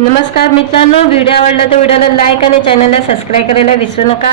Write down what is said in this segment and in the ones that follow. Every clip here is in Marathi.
नमस्कार मित्रांनो, व्हिडिओ आवडला तर व्हिडिओला लाईक आणि चॅनलला सबस्क्राईब करायला विसरू नका।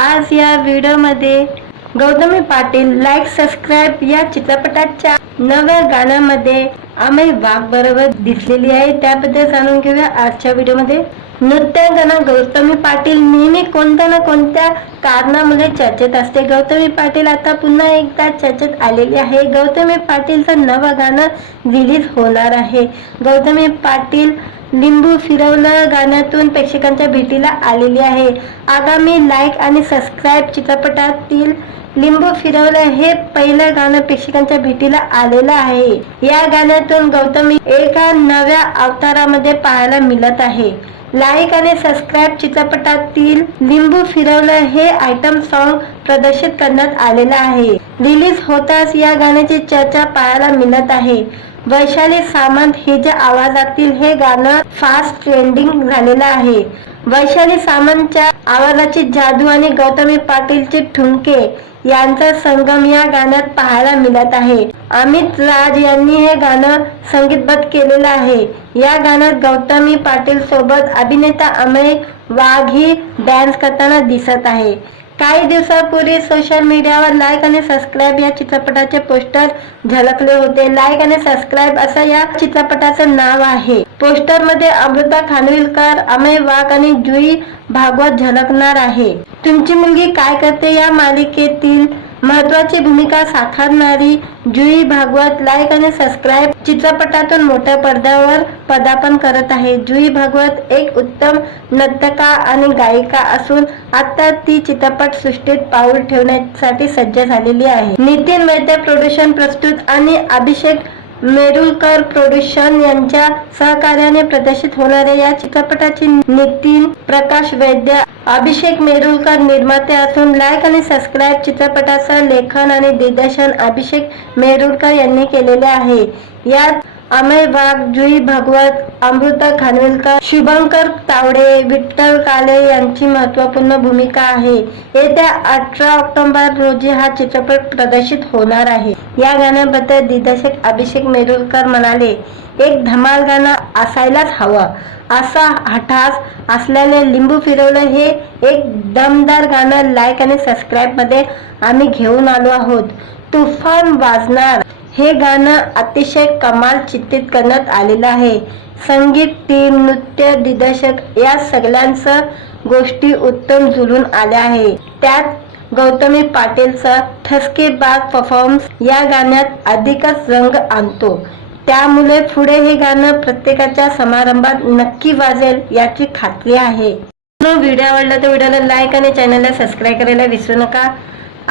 आज या व्हिडिओमध्ये गौतमी पाटील लाईक सबस्क्राईब या चित्रपटाच्या नव्या गाण्यामध्ये अमेय वाघ बरोबर दिसलेली आहे, त्याबद्दल जाणून घेऊया आजच्या व्हिडिओमध्ये। नृत्यांगना गौतमी पाटील नेहमी कोणत्या ना कोणत्या कारणामुळे चर्चेत असते। गौतमी पाटील आता पुन्हा एकदा चर्चेत आलेली आहे। गौतमी पाटीलचं नवं गाणं रिलीज होणार आहे। गौतमी पाटील लिंबू फिरवलं गाण्यातून प्रेक्षकांच्या भेटीला आलेली आहे। आगामी लाईक आणि सबस्क्राईब चित्रपटातील लिंबू फिरवलं हे पहिलं गाणं प्रेक्षकांच्या भेटीला आलेलं आहे। या गाण्यातून गौतमी एका नव्या अवतारामध्ये पाहायला मिळत आहे। लाईक आणि सबस्क्राईब चित्रपटातील लिंबू फिरवलं हे आयटम सॉन्ग प्रदर्शित करण्यात आलेलं आहे। रिलीज होताच या गाण्याची चर्चा पाहायला मिळत आहे। वैशाली सामंत हिच्या आवाजातील हे गाणं फास्ट ट्रेंडिंग झालेलं आहे। वैशाली सामंतच्या आवाजाची जादू आणि गौतमी पाटीलचे ठुमके यांचा संगम या गाण्यात पाहायला मिळत आहे। अमित राज यांनी हे गाणं संगीतबद्ध केलेलं आहे। या गाण्यात गौतमी पाटील सोबत अभिनेता अमेय वाघ ही डान्स करताना दिसत आहे। काही दिवसांपूर्वी सोशल मीडियावर लाईक आणि सबस्क्राईब या चित्रपटाचे पोस्टर झळकले होते। लाईक आणि सबस्क्राईब असं या चित्रपटाचं नाव आहे। पोस्टर मध्ये अमृता खानविलकर, अमेय वाघ आणि जुई भागवत झळकणार आहे। तुमची मुलगी काय करते या मालिकेतील महत्त्वाची भूमिका साकारणारी जुई भागवत लाईक आणि सबस्क्राईब चित्रपटातून मोठ्या पडद्यावर पदार्पण करत आहे। जुई भागवत एक उत्तम नर्तका आणि गायिका असून आता ती चित्रपट सृष्टीत पाऊल ठेवण्यासाठी सज्ज झालेली आहे। नितीन वैद्य प्रोडक्शन प्रस्तुत आणि अभिषेक मेरुलकर प्रोडक्शन यांच्या सहकार्याने प्रदर्शित होणाऱ्या या चित्रपटाची नितीन प्रकाश वैद्य, अभिषेक मेरुलकर निर्माते असून लाईक आणि सबस्क्राईब चित्रपटाचं लेखन आणि दिग्दर्शन अभिषेक मेरुलकर यांनी केलेले आहे। यात अमेय वाघ, जुई भागवत, अमृता खानविलकर, शुभंकर तावडे, विठ्ठल काळे यांची महत्त्वपूर्ण भूमिका आहे। येत्या 18 ऑक्टोबर रोजी हा चित्रपट प्रदर्शित होणार आहे। या गाण्याबद्दल दिग्दर्शक अभिषेक मेरुलकर म्हणाले, एक धमाल गाणं असायलाच हवं असा हठास असल्याने लिंबू फिरवलं हे एक दमदार गाणं लाईक आणि सबस्क्राईब मध्ये आम्ही घेऊन आलो आहोत। तुफान वाजणार हे गाणं अतिशय कमाल चित्रित करण्यात आलेलं आहे। संगीत टीम, नृत्य दिग्दर्शक या सगळ्यांचं गोष्टी उत्तम जुळून आल्या आहे। त्यात गौतमी पाटीलचा ठसकेबाज परफॉर्मन्स या गाण्यात अधिकच रंग आणतो। त्यामुळे पुढे हे गाणं प्रत्येकाच्या समारंभात नक्की वाजेल याची खात्री आहे। व्हिडिओ आवडला तर व्हिडिओला लाईक आणि चॅनलला सबस्क्राईब करायला विसरू नका।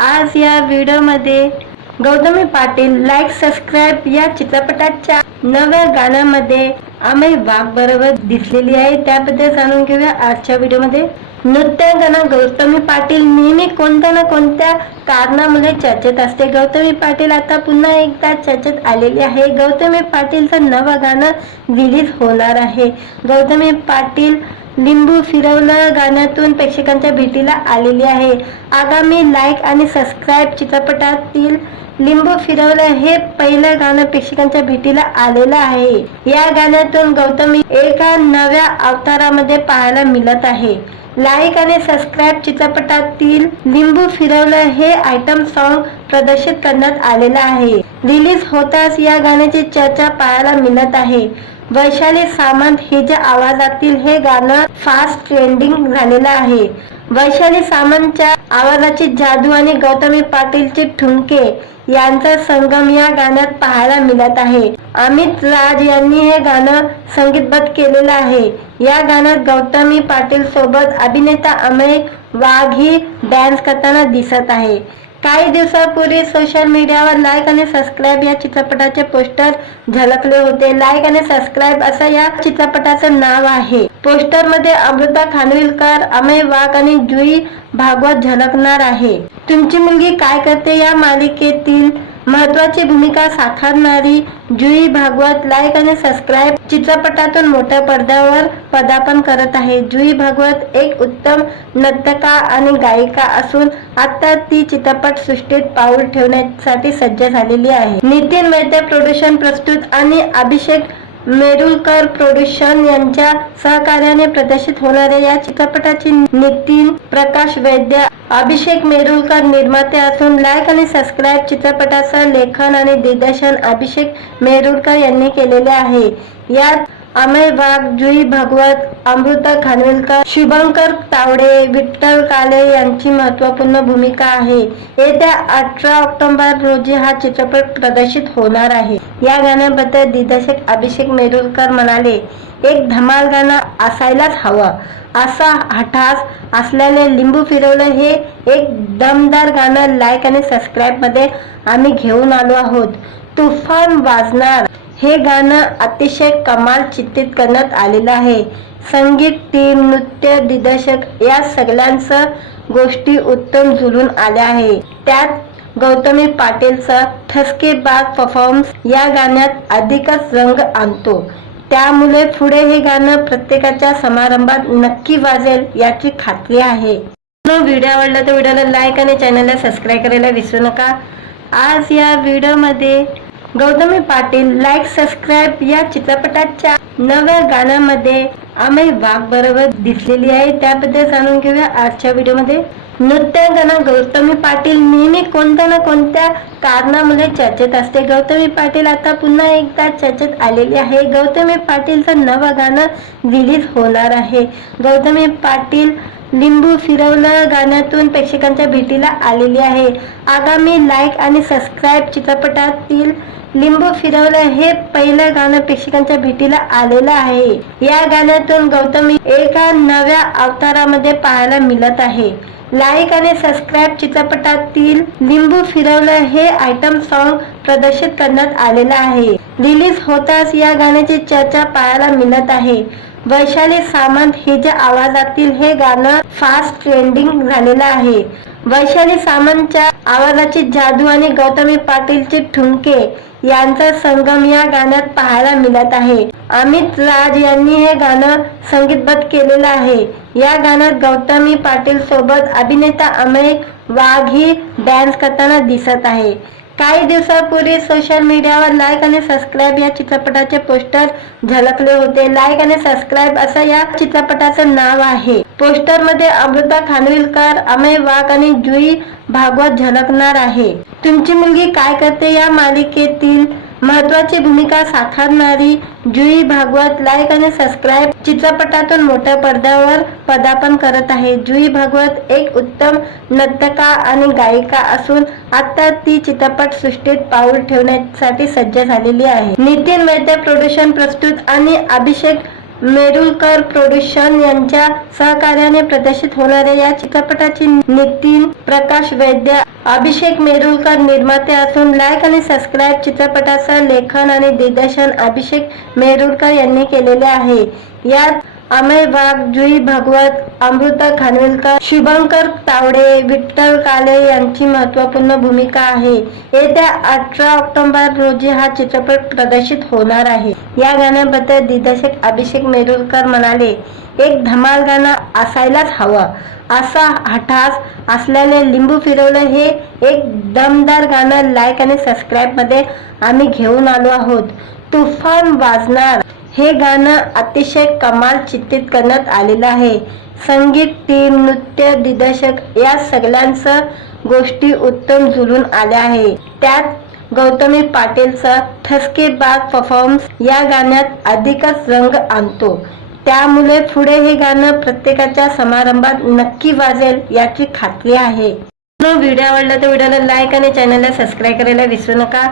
आज या व्हिडिओमध्ये गौतमी पाटील लाईक सबस्क्राईब या चित्रपटाच्या नव्या गाण्यामध्ये अमेय वाघ बरोबर दिसलेली आहे, त्याबद्दल जाणून घेऊया आजच्या व्हिडिओमध्ये। नृत्यांगना गौतमी पाटील नेहमी कोणत्या ना कोणत्या कारणामुळे चर्चेत असते। गौतमी पाटील आता पुन्हा एकदा चर्चेत आलेली आहे। गौतमी पाटीलचं नवं गाणं रिलीज होणार आहे। गौतमी पाटील लिंबू फिरवलं गाण्यातून प्रेक्षकांच्या भेटीला आलेली आहे। आगामी लाईक आणि सबस्क्राईब चित्रपटातील लिंबू फिरवलं हे पहिलं गाणं प्रेक्षकांच्या भेटीला आलेलं आहे। या गाण्यातून गौतमी एका नव्या अवतारामध्ये पाहायला मिळत आहे। लाईक आणि सबस्क्राईब चित्रपटातील लिंबू फिरवलं हे आयटम सॉन्ग प्रदर्शित करण्यात आलेलं आहे। रिलीज होताच या गाण्याची चर्चा पाहायला मिळत आहे। वैशाली सामंत हिच्या आवाजातील हे गाणं फास्ट ट्रेंडिंग झालेलं आहे। वैशाली सामंतच्या आवाजाची जादू आणि गौतमी पाटीलचे ठुमके यांचा संगम या गाण्यात पाहायला मिळत आहे। अमित राज यांनी हे गाणं संगीतबद्ध केलेलं आहे। या गाण्यात गौतमी पाटील सोबत अभिनेता अमेय वाघ ही डान्स करताना दिसत आहे। काही दिवसांपूर्वी सोशल मीडियावर लाईक आणि सबस्क्राईब या चित्रपटाचे पोस्टर झळकले होते। लाईक आणि सबस्क्राईब असं या चित्रपटाचं नाव आहे। पोस्टर मध्ये अमृता खानविलकर, अमेय वाघ आणि जुई भागवत झळकणार आहे। तुमची मुलगी काय करते या मालिकेतील महत्त्वाची भूमिका साकारणारी जुई भागवत लाईक आणि सबस्क्राईब चित्रपटातून मोठ्या पडद्यावर पदार्पण करत आहे। जुई भागवत एक उत्तम नर्तका आणि गायिका असून आता ती चित्रपट सृष्टीत पाऊल ठेवण्यासाठी सज्ज झालेली आहे। नितीन वैद्य प्रोडक्शन प्रस्तुत आणि अभिषेक मेरुलकर प्रोडक्शन यांच्या सहकार्याने प्रदर्शित होणाऱ्या या चित्रपटाचे नितीन प्रकाश वैद्य, अभिषेक मेरुलकर निर्माते असून लाईक आणि सबस्क्राईब चित्रपटाचं लेखन आणि दिग्दर्शन अभिषेक मेरुलकर यांनी केलेले आहे। यात अमेय वाघ, जुई भागवत, अमृता खानविलकर, शुभंकर तावडे, विठ्ठल काले यांची महत्त्वपूर्ण भूमिका आहे। येत्या 18 ऑक्टोबर रोजी हा चित्रपट प्रदर्शित होणार आहे। या गाण्याबद्दल दिग्दर्शक अभिषेक मेरुलकर म्हणाले, एक धमाल गाणं असायलाच हवं, असा हठास असलेले लिंबू फिरवलं हे एक दमदार गाणं लाईक आणि सबस्क्राईब मध्ये आम्ही घेऊन आलो आहोत। तुफान वाजणार हे गाणं अतिशय कमाल चित्रित करण्यात आलेलं आहे। संगीत, टीम, नृत्य, दिग्दर्शक या सगळ्यांचं गोष्टी उत्तम जुळून आल्या आहे। त्यात गौतमी पाटीलचा ठसकेबाज परफॉर्मन्स या गाण्यात अधिकच रंग आणतो। त्यामुळे पुढे हे गाणं प्रत्येकाच्या समारंभात नक्की वाजेल याची खात्री आहे। व्हिडिओ आवडला तर व्हिडिओला लाईक आणि चॅनलला सबस्क्राईब करायला विसरू नका। आज या व्हिडिओमध्ये गौतमी पाटील लाईक सबस्क्राईब या चित्रपटाच्या नव्या गाण्यामध्ये अमेय वाघ बरोबर दिसलेली आहे, त्याबद्दल जाणून घेऊया आजच्या व्हिडिओमध्ये। नृत्यांगना गौतमी पाटील नेहमी कोणत्या ना कोणत्या कारणामुळे चर्चेत असते। गौतमी पाटील आता पुन्हा एकदा चर्चेत आलेली आहे। गौतमी पाटीलचं नवं गाणं रिलीज होणार आहे। गौतमी पाटील लिंबू फिरवलं गाण्यातून प्रेक्षकांच्या भेटीला आलेली आहे। आगामी लाईक आणि सबस्क्राईब चित्रपटातील लिंबू फिरवलं हे पहिलं गाणं प्रेक्षकांच्या भेटीला आलेलं आहे। या गाण्यातून गौतमी एका नव्या अवतारामध्ये पाहायला मिळत आहे। लाईक आणि सबस्क्राईब चित्रपटातील लिंबू फिरवलं हे आयटम सॉन्ग प्रदर्शित करण्यात आलेलं आहे। रिलीज होताच या गाण्याची चर्चा पाहायला मिळत आहे। वैशाली सामंत हिच्या आवाजातील हे गाणं फास्ट ट्रेंडिंग झालेलं आहे। वैशाली सामंतच्या आवाजाची जादू आणि गौतमी पाटीलचे ठुमके यांचा संगम या गाण्यात पाहायला मिळत आहे। अमित राज यांनी हे गाणं संगीतबद्ध केलेलं आहे। या गाण्यात गौतमी पाटील सोबत अभिनेता अमेय वाघ ही डान्स करताना दिसत आहे। काही दिवसांपूर्वी सोशल मीडियावर लाईक आणि सबस्क्राईब या चित्रपटाचे पोस्टर झळकले होते। लाईक आणि सबस्क्राईब असं या चित्रपटाचं नाव आहे। पोस्टर मध्ये अमृता खानविलकर, अमेय वाघ आणि जुई भागवत झळकणार आहे। तुमची मुलगी काय करते या मालिकेतील महत्त्वाची भूमिका साकारणारी जुई भागवत लाईक आणि सबस्क्राईब चित्रपटातून मोठ्या पडद्यावर पदार्पण करत आहे। जुई भागवत एक उत्तम नर्तका आणि गायिका असून आता ती चित्रपट सृष्टीत पाऊल ठेवण्यासाठी सज्ज झालेली आहे। नितीन वैद्य प्रोडक्शन प्रस्तुत आणि अभिषेक मेरुलकर प्रोडक्शन यांच्या सहकार्याने प्रदर्शित होणाऱ्या या चित्रपटाचे नितीन प्रकाश वैद्य, अभिषेक मेरुलकर निर्माते असून लाईक आणि सबस्क्राईब चित्रपटाचं लेखन आणि दिग्दर्शन अभिषेक मेरुलकर यांनी केलेले आहे। यात अमेय वाघ, जुई भागवत, अमृता खानविलकर, शुभंकर तावडे, विठ्ठल काले यांची महत्त्वपूर्ण भूमिका आहे। येत्या 18 ऑक्टोबर रोजी हा चित्रपट प्रदर्शित होणार आहे। या गाण्याबद्दल दिग्दर्शक अभिषेक मेरुलकर म्हणाले, एक धमाल गाणं असायलाच हवं, असा हठास असलेले लिंबू फिरवलं हे एक दमदार गाणं लाईक आणि सबस्क्राईब मध्ये आम्ही घेऊन आलो आहोत। तुफान वाजणार हे गाणं अतिशय कमाल चित्रित करण्यात आलेलं आहे। संगीत, टीम, नृत्य, दिग्दर्शक या सगळ्यांचं गोष्टी उत्तम जुळून आल्या आहे। त्यात गौतमी पाटीलचा ठसकेबाज परफॉर्मन्स या गाण्यात अधिकच रंग आणतो। त्यामुळे पुढे हे गाणं प्रत्येकाच्या समारंभात नक्की वाजेल याची खात्री आहे। व्हिडिओ आवडला तर व्हिडिओला लाईक आणि चॅनलला सबस्क्राईब करायला विसरू नका।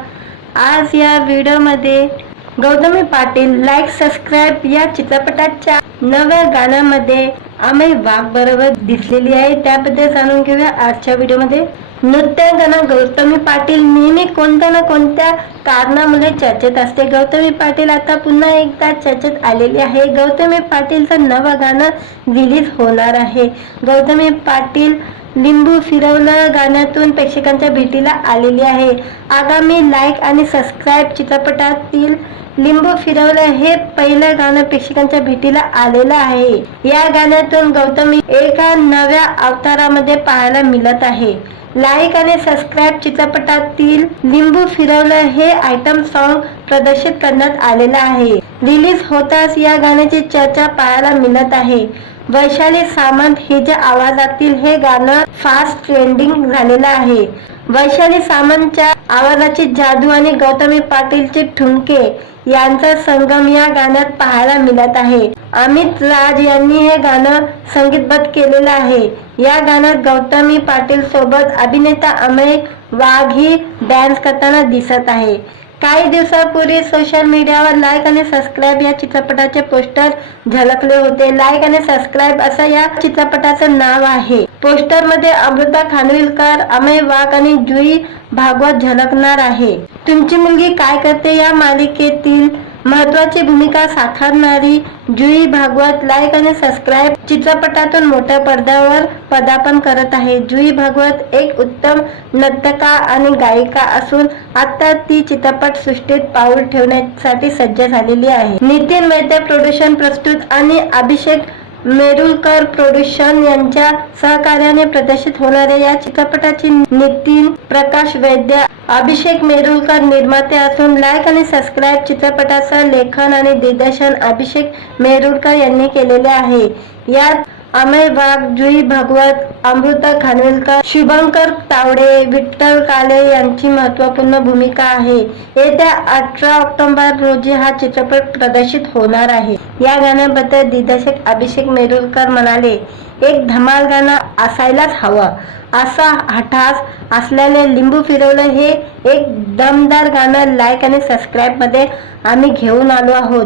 आज या व्हिडिओमध्ये गौतमी पाटील लाईक सबस्क्राईब या चित्रपटाच्या नव्या गाण्यामध्ये अमेय वाघ बरोबर दिसलेली आहे, त्याबद्दल जाणून घेऊया आजच्या व्हिडिओमध्ये। नृत्यांगना गौतमी पाटील नेहमी कोणत्या ना कोणत्या कारणामुळे चर्चेत असते। गौतमी पाटील आता पुन्हा एकदा चर्चेत आलेली आहे। गौतमी पाटीलचं नवं गाणं रिलीज होणार आहे। गौतमी पाटील लिंबू फिरवलं गाण्यातून प्रेक्षकांच्या भेटीला आलेली आहे। आगामी लाईक आणि सबस्क्राईब चित्रपटातील लिंबू फिरवलं हे पहिलं गाणं प्रेक्षकांच्या भेटीला आलेलं आहे। या गाण्यातून गौतमी एका नव्या अवतारामध्ये पाहायला मिळत आहे। लाईक आणि सबस्क्राईब चित्रपटातील लिंबू फिरवलं हे आयटम सॉन्ग प्रदर्शित करण्यात आलेलं आहे। रिलीज होताच या गाण्याची चर्चा पाहायला मिळत आहे। वैशाली सामंत हिच्या आवाजातील हे गाणं फास्ट ट्रेंडिंग झालेलं आहे। वैशाली सामंतच्या आवाजाची जादू आणि गौतमी पाटीलचे ठुमके यांचा संगम या गाण्यात पाहायला मिळत आहे। अमित राज यांनी हे गाणं संगीतबद्ध केलेलं आहे। या गाण्यात गौतमी पाटील सोबत अभिनेता अमेय वाघ ही डान्स करताना दिसत आहे। काही दिवसापूर्वी सोशल मीडियावर लाईक आणि सबस्क्राईब या चित्रपटाचे पोस्टर झळकले होते। लाईक आणि सबस्क्राईब असं या चित्रपटाचं नाव आहे। पोस्टर मध्ये अमृता खानविलकर, अमेय वाघ आणि जुई भागवत झळकणार आहे। तुमची मुलगी काय करते या मालिकेतील महत्त्वाची भूमिका साकारणारी जुई भागवत लाईक आणि सबस्क्राईब चित्रपटातून मोठ्या पडद्यावर पदार्पण करत आहे। जुई भागवत एक उत्तम नर्तका आणि गायिका असून आता ती चित्रपट सृष्टीत पाऊल ठेवण्यासाठी सज्ज झालेली आहे। नितीन वैद्य प्रोडक्शन प्रस्तुत आणि अभिषेक मेरुलकर प्रोडक्शन यांच्या सहकार्याने प्रदर्शित होणाऱ्या या चित्रपटाची नितीन प्रकाश वैद्य, अभिषेक मेरुलकर निर्माते असून लाईक आणि सबस्क्राईब चित्रपटाचं लेखन आणि दिग्दर्शन अभिषेक मेरुलकर यांनी केलेले आहे। यात अमेय वाघ, जुई भागवत, अमृता खानविलकर, शुभंकर तावडे, विठ्ठल काले यांची महत्त्वपूर्ण भूमिका आहे। येत्या 18 ऑक्टोबर रोजी हा चित्रपट प्रदर्शित होणार आहे। या गाण्याबद्दल दिग्दर्शक अभिषेक मेरुलकर म्हणाले, एक धमाल गाणं असायलाच हवं। असा हठास असलेले लिंबू फिरवलं हे एक दमदार गाणं लाईक आणि सबस्क्राईब मध्ये आम्ही घेऊन आलो आहोत।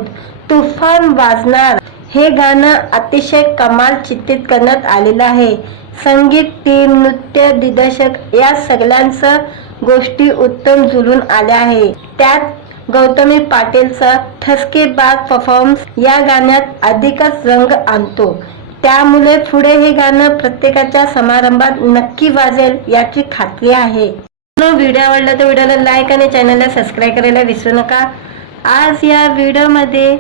तुफान वाजणार हे गाणं अतिशय कमाल चित्रित करण्यात आलेलं आहे। संगीत टीम, नृत्य दिग्दर्शक या सगळ्यांचं गोष्टी उत्तम जुळून आल्या आहे। त्यात गौतमी पाटीलचा ठसकेबाज परफॉर्मन्स या गाण्यात अधिकच रंग आणतो। त्यामुळे पुढे हे गाणं प्रत्येकाच्या समारंभात नक्की वाजेल याची खात्री आहे। व्हिडिओ आवडला तर व्हिडिओला लाईक आणि चॅनलला सबस्क्राईब करायला विसरू नका। आज या व्हिडिओमध्ये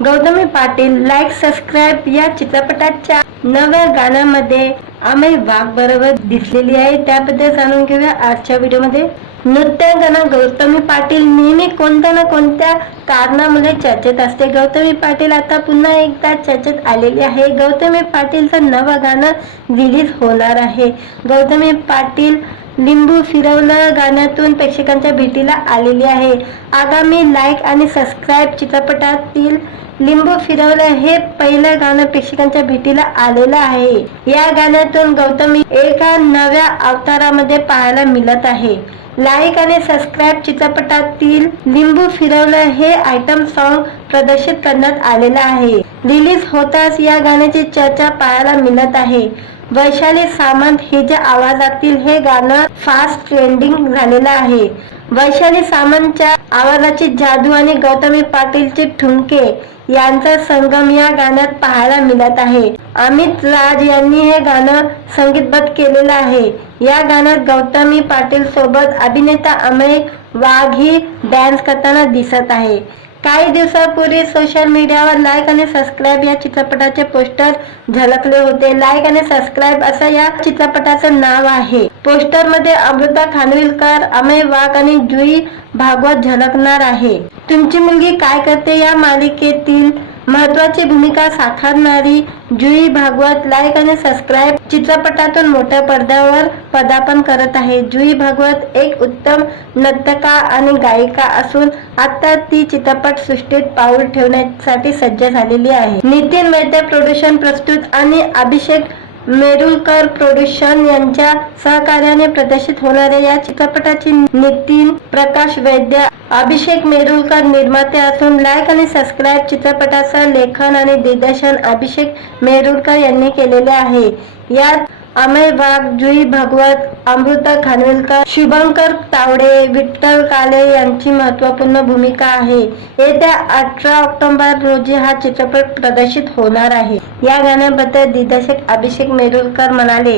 गौतमी पाटील लाईक सबस्क्राईब या चित्रपटाच्या नव्या गाण्यामध्ये अमेय वाघ बरोबर दिसलेली आहे, त्याबद्दल जाणून घेऊया आजच्या व्हिडिओमध्ये। नृत्यांगना गौतमी पाटील नेहमी कोणत्या ना कोणत्या कारणामुळे चर्चेत असते। गौतमी पाटील आता पुन्हा एकदा चर्चेत आलेली आहे। गौतमी पाटीलचं नवं गाणं रिलीज होणार आहे। गौतमी पाटील लिंबू फिरवलं गाण्यातून प्रेक्षकांच्या भेटीला आलेली आहे। आगामी लाईक आणि सबस्क्राईब चित्रपटातील लिंबू फिरवलं हे पहिलं गाणं प्रेक्षकांच्या भेटीला आलेलं आहे। या गाण्यातून गौतमी एका नव्या अवतारामध्ये पाहायला मिळत आहे। लाईक आणि सबस्क्राईब चित्रपटातील लिंबू फिरवलं हे आयटम सॉन्ग प्रदर्शित करण्यात आलेलं आहे। रिलीज होताच या गाण्याची चर्चा पाहायला मिळत आहे। वैशाली सामंत हिच्या आवाजातील हे गाणं फास्ट ट्रेंडिंग झालेलं आहे। वैशाली सामंतच्या आवाजाची जादू आणि गौतमी पाटीलचे ठुमके यांचा संगम या गाण्यात पाहायला मिळत आहे। अमित राज यांनी हे गाणं संगीतबद्ध केलेलं आहे। या गाण्यात गौतमी पाटील सोबत अभिनेता अमेय वाघ ही डान्स करताना दिसत आहे। काही दिवसापूर्वी सोशल मीडियावर लाईक आणि सबस्क्राईब या चित्रपटाचे पोस्टर झळकले होते। लाईक आणि सबस्क्राईब असं या चित्रपटाचं नाव आहे। पोस्टर मध्ये अमृता खानविलकर, अमेय वाघ आणि जुई भागवत झळकणार आहे। तुमची मुलगी काय करते या मालिकेतील महत्त्वाची भूमिका साकारणारी जुई भागवत लाईक आणि सबस्क्राईब चित्रपटातून मोठ्या पडद्यावर पदार्पण करत आहे। जुई भागवत एक उत्तम नर्तका आणि गायिका असून आता ती चित्रपट सृष्टीत पाऊल ठेवण्यासाठी सज्ज झालेली आहे। नितीन वैद्य प्रोडक्शन प्रस्तुत आणि अभिषेक मेरुलकर प्रोडक्शन यांच्या सहकार्याने प्रदर्शित होणाऱ्या या चित्रपटाची नितीन प्रकाश वैद्य, अभिषेक मेरुलकर निर्माते असून लाईक आणि सबस्क्राईब चित्रपटाचं लेखन आणि दिग्दर्शन अभिषेक मेरुलकर यांनी केलेले आहे। यात अमेय वाघ, जुई भागवत, अमृता खानविलकर, शुभंकर तावडे, विठ्ठल काले यांची महत्त्वपूर्ण भूमिका आहे। येत्या 18 ऑक्टोबर रोजी हा चित्रपट प्रदर्शित होणार आहे। या गाण्याबद्दल दिग्दर्शक अभिषेक मेरुलकर म्हणाले,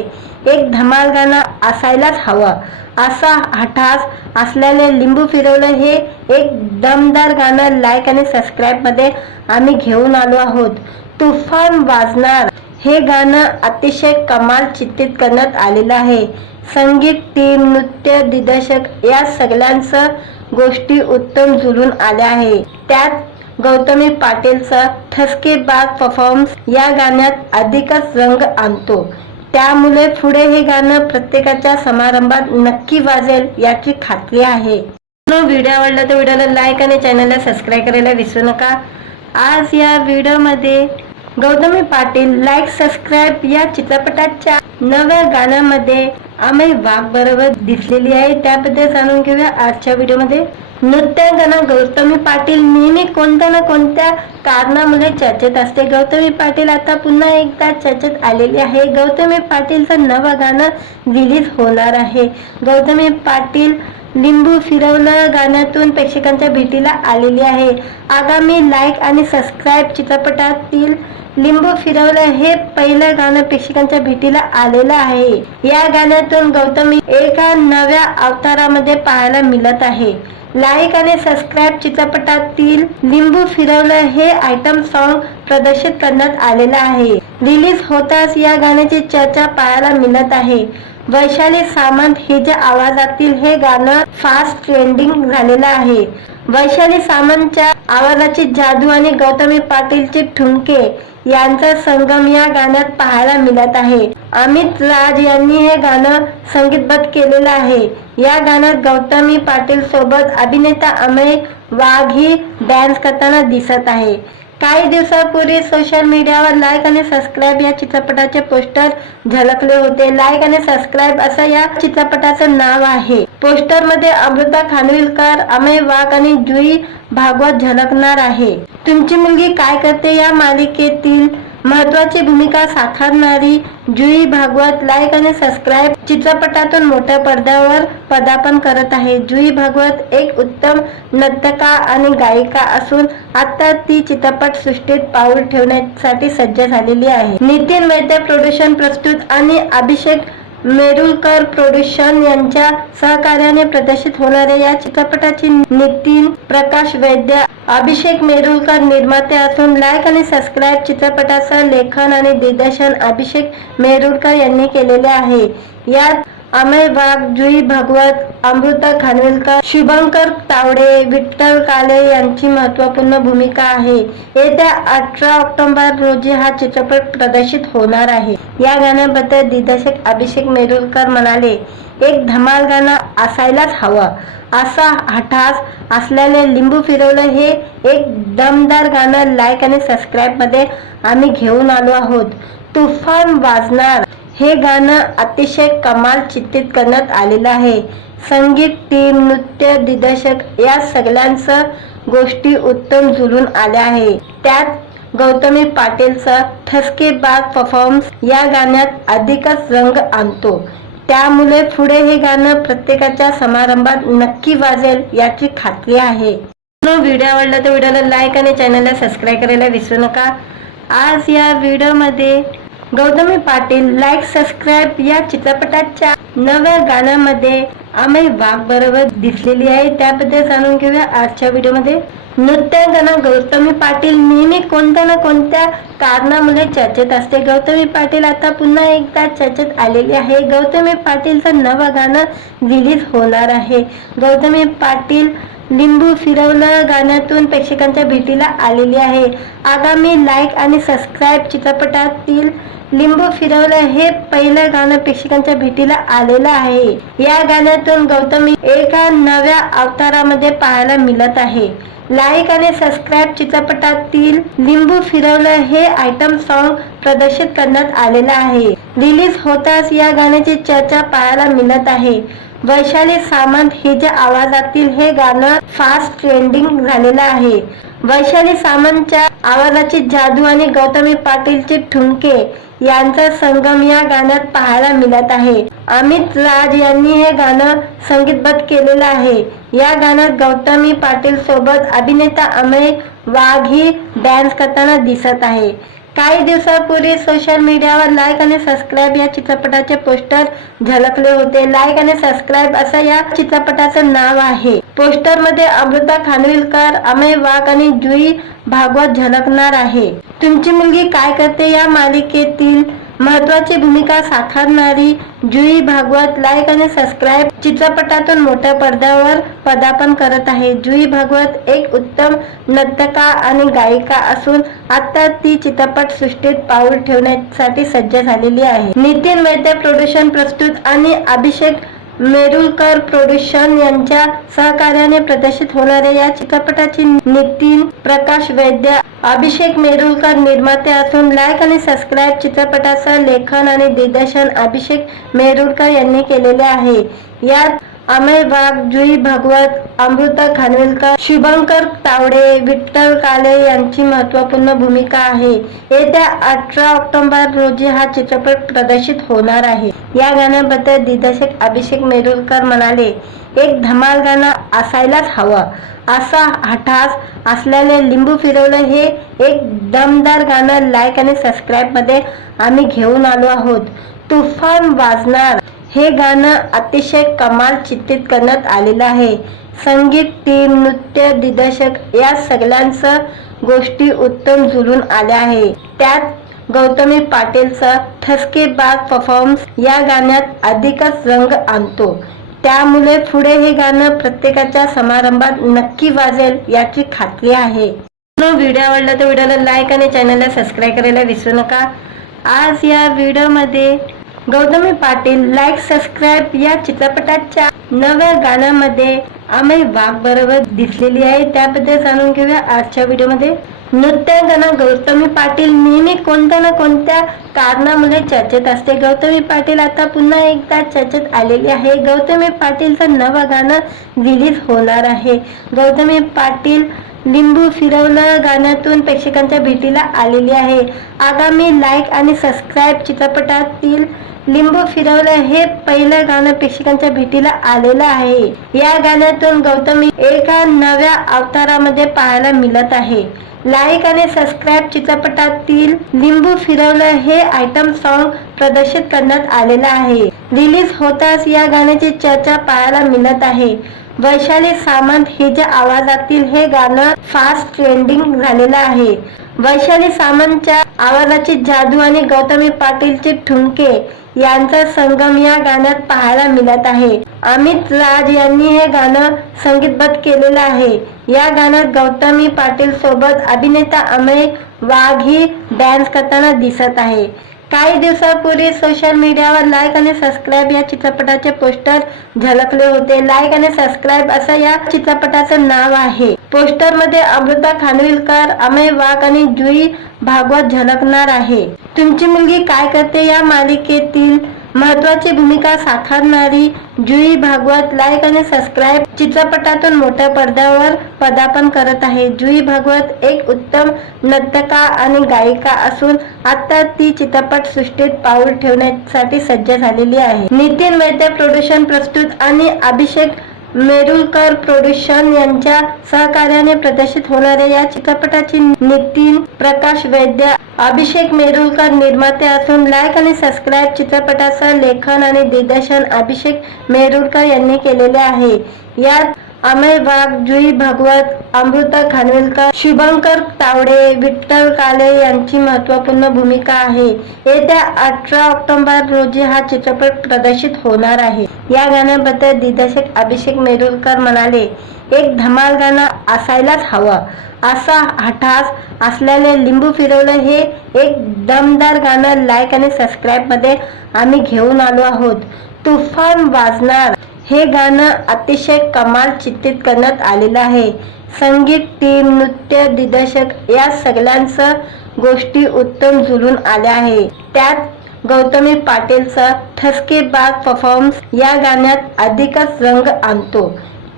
एक धमाल गाणं असायलाच हवं। असा हठास असलेले लिंबू फिरवलं हे एक दमदार गाणं लाईक आणि सबस्क्राईब मध्ये आम्ही घेऊन आलो आहोत। तुफान वाजणार हे गाणं अतिशय कमाल चित्रित करण्यात आलेलं आहे। संगीत टीम, नृत्य दिग्दर्शक या सगळ्यांचं गोष्टी उत्तम जुळून आल्या आहे। त्यात गौतमी पाटीलचा ठसकेबाज परफॉर्मन्स या गाण्यात अधिकच रंग आणतो. त्यामुळे पुढे हे गाणं प्रत्येकाच्या समारंभात नक्की वाजेल याची खात्री आहे. व्हिडिओ आवडला तर व्हिडिओला लाईक आणि चॅनलला सबस्क्राईब करायला विसरू नका. आज या व्हिडिओमध्ये गौतमी पाटील लाईक सबस्क्राईब या चित्रपटाच्या नव्या गाण्यामध्ये अमेय वाघ बरोबर दिसलेली आहे. त्याबद्दल जाणून घेऊया आजच्या व्हिडिओमध्ये. नृत्यांगना गौतमी पाटील नेहमी कोणत्या ना कोणत्या कारणामुळे चर्चेत असते. गौतमी पाटील आता पुन्हा एकदा चर्चेत आलेली आहे. गौतमी पाटीलचं नवं गाणं रिलीज होणार आहे. गौतमी पाटील लिंबू फिरवलं गाण्यातून प्रेक्षकांच्या भेटीला आलेली आहे. आगामी लाईक आणि सबस्क्राईब चित्रपटातील लिंबू फिरवलं हे पहिलं गाणं प्रेक्षकांच्या भेटीला आलेलं आहे. या गाण्यातून गौतमी एका नव्या अवतारामध्ये पाहायला मिळत आहे. लाईक आणि सबस्क्राईब चित्रपटातील लिंबू फिरवलं हे आयटम सॉन्ग प्रदर्शित करण्यात आलेलं आहे. रिलीज होताच या गाण्याची चर्चा पाहायला मिळत आहे. वैशाली सामंत हिच्या आवाजातील हे गाणं फास्ट ट्रेंडिंग झालेलं आहे. वैशाली सामंतच्या आवाजाची जादू आणि गौतमी पाटीलचे ठुमके यांचा संगम या गाण्यात पाहायला मिळत आहे. अमित राज यांनी हे गाणं संगीतबद्ध केलेलं आहे. या गाण्यात गौतमी पाटील सोबत अभिनेता अमेय वाघ ही डान्स करताना दिसत आहे. काही दिवसापूर्वी सोशल मीडियावर लाईक आणि सबस्क्राईब या चित्रपटाचे पोस्टर झळकले होते. लाईक आणि सबस्क्राईब असं या चित्रपटाचं नाव आहे. पोस्टर मध्ये अमृता खानविलकर, अमेय वाघ आणि जुई भागवत झळकणार आहे. तुमची मुलगी काय करते या मालिकेतील महत्वाची भूमिका साकारणारी जुई भागवत लाईक आणि सबस्क्राईब चित्रपटातून मोठ्या पडद्यावर पदार्पण करत आहे. जुई भागवत एक उत्तम नर्तका आणि गायिका असून आता ती चित्रपट सृष्टीत पाऊल ठेवण्यासाठी सज्ज झालेली आहे. नितीन वैद्य प्रोडक्शन प्रस्तुत आणि अभिषेक मेरुलकर प्रोडक्शन यांच्या सहकार्याने प्रदर्शित होणाऱ्या या चित्रपटाची नितीन प्रकाश वैद्य, अभिषेक मेरुलकर निर्माते असून लाईक आणि सबस्क्राईब चित्रपटाचं लेखन आणि दिग्दर्शन अभिषेक मेरुलकर यांनी केलेले आहे. यात अमेय वाघ, जुई भागवत, अमृता खानविलकर, शुभंकर तावडे, विठ्ठल काले यांची महत्त्वपूर्ण भूमिका आहे. येत्या 18 ऑक्टोबर रोजी हा चित्रपट प्रदर्शित होणार आहे. या गाण्याबद्दल दिग्दर्शक अभिषेक मेरुलकर म्हणाले, एक धमाल गाणं असायलाच हवं. असा हठास असलेले लिंबू फिरवलं हे एक दमदार गाणं लाईक आणि सबस्क्राईब मध्ये आम्ही घेऊन आलो आहोत. तुफान वाजणार हे गाणं अतिशय कमाल चित्रित करण्यात आलेलं आहे. संगीत टीम, नृत्य दिग्दर्शक या सगळ्यांचं गोष्टी उत्तम जुळून आल्या आहे. त्यात गौतमी पाटीलचा ठसकेबाज परफॉर्मन्स या गाण्यात अधिकच रंग आणतो. त्यामुळे पुढे हे गाणं प्रत्येकाच्या समारंभात नक्की वाजेल याची खात्री आहे. व्हिडिओ आवडला तर व्हिडिओला लाईक आणि चॅनलला सबस्क्राईब करायला विसरू नका. आज या व्हिडिओमध्ये गौतमी पाटील लाईक सबस्क्राईब या चित्रपटाच्या नव्या गाण्यामध्ये अमेय वाघ बरोबर दिसलेली आहे. त्याबद्दल जाणून घेऊया आजच्या व्हिडिओमध्ये. नृत्यांगना गौतमी पाटील नेहमी कोणत्या ना कोणत्या कारणामुळे चर्चेत असते. गौतमी पाटील आता पुन्हा एकदा चर्चेत आलेली आहे. गौतमी पाटीलचं नवं गाणं रिलीज होणार आहे. गौतमी पाटील लिंबू फिरवलं गाण्यातून प्रेक्षकांच्या भेटीला आलेली आहे. आगामी लाईक आणि सबस्क्राईब चित्रपटातील लिंबू फिरवलं हे पहिलं गाणं प्रेक्षकांच्या भेटीला आलेलं आहे. या गाण्यातून गौतमी एका नव्या अवतारामध्ये पाहायला मिळत आहे. लाईक आणि सबस्क्राईब चित्रपटातील लिंबू फिरवलं हे आयटम सॉन्ग प्रदर्शित करण्यात आलेलं आहे. रिलीज होताच या गाण्याची चर्चा पाहायला मिळत आहे. वैशाली सामंत हिच्या आवाजातील हे गाणं फास्ट ट्रेंडिंग झालेलं आहे. वैशाली सामंतच्या आवाजाची जादू आणि गौतमी पाटीलचे ठुमके यांचा संगम या गाण्यात पाहायला मिळत आहे. अमित राज यांनी हे गाणं संगीतबद्ध केलेलं आहे. या गाण्यात गौतमी पाटील सोबत अभिनेता अमेय वाघ ही डान्स करताना दिसत आहे. काही दिवसापूर्वी सोशल मीडियावर लाईक आणि सबस्क्राईब या चित्रपटाचे पोस्टर झळकले होते. लाईक आणि सबस्क्राईब असं या चित्रपटाचं नाव आहे. पोस्टर मध्ये अमृता खानविलकर, अमेय वाघ आणि जुई भागवत झळकणार आहे. तुमची मुलगी काय करते या मालिकेतील महत्वाची भूमिका साकारणारी जुई भागवत लाईक आणि सबस्क्राईब चित्रपटातून मोठ्या पडद्यावर पदार्पण करत आहे। जुई भागवत एक उत्तम नर्तका आणि गायिका असून आता ती चित्रपट सृष्टीत पाऊल ठेवण्यासाठी सज्ज झालेली आहे। नितीन वैद्य प्रोडक्शन प्रस्तुत आणि अभिषेक मेरुलकर प्रोडक्शन यांच्या सहकार्याने प्रदर्शित होणाऱ्या या चित्रपटाची नितीन प्रकाश वैद्य, अभिषेक मेरुलकर निर्माते असून लाईक आणि सबस्क्राईब चित्रपटाचं लेखन आणि दिग्दर्शन अभिषेक मेरुलकर यांनी केलेले आहे। यात अमेय वाघ, जुई भागवत, अमृता खानविलकर, शुभंकर तावडे, विठ्ठल काळे यांची महत्त्वपूर्ण भूमिका आहे। येत्या 18 ऑक्टोबर रोजी हा चित्रपट प्रदर्शित होणार आहे। या गाण्याबद्दल दिग्दर्शक अभिषेक मेरुलकर म्हणाले, एक धमाल गाणं असायलाच हवं, असा हठास असल्याने लिंबू फिरवलं हे एक दमदार गाणं लाईक आणि सबस्क्राईब मध्ये आम्ही घेऊन आलो आहोत। तुफान वाजणार हे गाणं अतिशय कमाल चित्रित करण्यात आलेलं आहे। संगीत, टीम, नृत्य, दिग्दर्शक या सगळ्यांचं गोष्टी उत्तम जुळून आल्या आहे। त्यात गौतमी पाटीलचा ठसकेबाज परफॉर्मन्स या गाण्यात अधिकच रंग आणतो। त्यामुळे पुढे हे गाणं प्रत्येकाच्या समारंभात नक्की वाजेल याची खात्री आहे। व्हिडिओ आवडला तर व्हिडिओला लाईक आणि चॅनलला सबस्क्राईब करायला विसरू नका। आज या व्हिडिओमध्ये गौतमी पाटील लाईक सबस्क्राईब या चित्रपटाच्या नव्या गाण्यामध्ये अमेय वाघ बरोबर दिसलेली आहे, त्याबद्दल जाणून घेऊया आजच्या व्हिडिओमध्ये। नृत्यांगना गौतमी पाटील नेहमी कोणत्या ना कोणत्या कारणामुळे चर्चेत असते। गौतमी पाटील आता पुन्हा एकदा चर्चेत आलेली आहे। गौतमी पाटीलचं नवं गाणं रिलीज होणार आहे। गौतमी पाटील लिंबू फिरवलं गाण्यातून प्रेक्षकांच्या भेटीला आलेली आहे। आगामी लाईक आणि सबस्क्राईब चित्रपटातील लिंबू फिरवलं हे पहिलं गाणं प्रेक्षकांच्या भेटीला आलेलं आहे। या गाण्यातून गौतमी एका नव्या अवतारामध्ये पाहायला मिळत आहे। लाईक आणि सबस्क्राईब चित्रपटातील लिंबू फिरवलं हे आयटम सॉन्ग प्रदर्शित करण्यात आलेलं आहे। रिलीज होताच या गाण्याची चर्चा पाहायला मिळत आहे। वैशाली सामंत हिच्या आवाजातील हे गाणं फास्ट ट्रेंडिंग झालेलं आहे। वैशाली सामंतच्या आवाजाची जादू आणि गौतमी पाटीलचे ठुमके यांचा संगम या गाण्यात पाहायला मिळत आहे। अमित राज यांनी हे गाणं संगीतबद्ध केलेलं आहे। या गाण्यात गौतमी पाटील सोबत अभिनेता अमेय वाघ ही डान्स करताना दिसत आहे। काही दिवसापूर्वी सोशल मीडियावर लाईक आणि सबस्क्राईब या चित्रपटाचे पोस्टर झळकले होते। लाईक आणि सबस्क्राईब असं या चित्रपटाचं नाव आहे। पोस्टर मध्ये अमृता खानविलकर, अमेय वाघ आणि जुई भागवत झळकणार आहे। तुमची मुलगी काय करते या मालिकेतील महत्वाची भूमिका साकारणारी जुई भागवत लाईक आणि सबस्क्राईब चित्रपटातून मोठ्या पडद्यावर पदार्पण करत आहे। जुई भागवत एक उत्तम नर्तका आणि गायिका असून आता ती चित्रपट सृष्टीत पाऊल ठेवण्यासाठी सज्ज झालेली आहे। नितीन वैद्य प्रोडक्शन प्रस्तुत आणि अभिषेक मेरुलकर प्रोडक्शन यांच्या सहकार्याने प्रदर्शित होणाऱ्या या चित्रपटाची नितीन प्रकाश वैद्य, अभिषेक मेरुलकर निर्माते असून लाईक आणि सबस्क्राईब चित्रपटाचं लेखन आणि दिग्दर्शन अभिषेक मेरुलकर यांनी केलेले आहे। यात अमेय वाघ, जुई भागवत, अमृता खानविलकर, शुभंकर तावडे, विठ्ठल काळे यांची महत्त्वपूर्ण भूमिका आहे। येत्या 18 ऑक्टोबर रोजी हा चित्रपट प्रदर्शित होणार आहे। या गाण्याबद्दल दिग्दर्शक अभिषेक मेरुलकर म्हणाले, एक धमाल गाणं असायलाच हवं, असा हठास असल्याने लिंबू फिरवलं हे एक दमदार गाणं लाईक आणि सबस्क्राईब मध्ये आम्ही घेऊन आलो आहोत। तुफान वाजणार हे गाणं अतिशय कमाल चित्रित करण्यात आलेलं आहे। संगीत, टीम, नृत्य, दिग्दर्शक या सगळ्यांचं गोष्टी उत्तम जुळून आल्या आहे। त्यात गौतमी पाटीलचा ठसकेबाज परफॉर्मन्स या गाण्यात अधिकच रंग आणतो।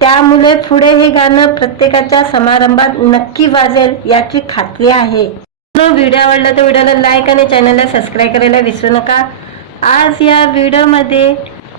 त्यामुळे पुढे हे गाणं प्रत्येकाच्या समारंभात नक्की वाजेल याची खात्री आहे। व्हिडिओ आवडला तर व्हिडिओला लाईक आणि चॅनलला सबस्क्राईब करायला विसरू नका। आज या व्हिडिओमध्ये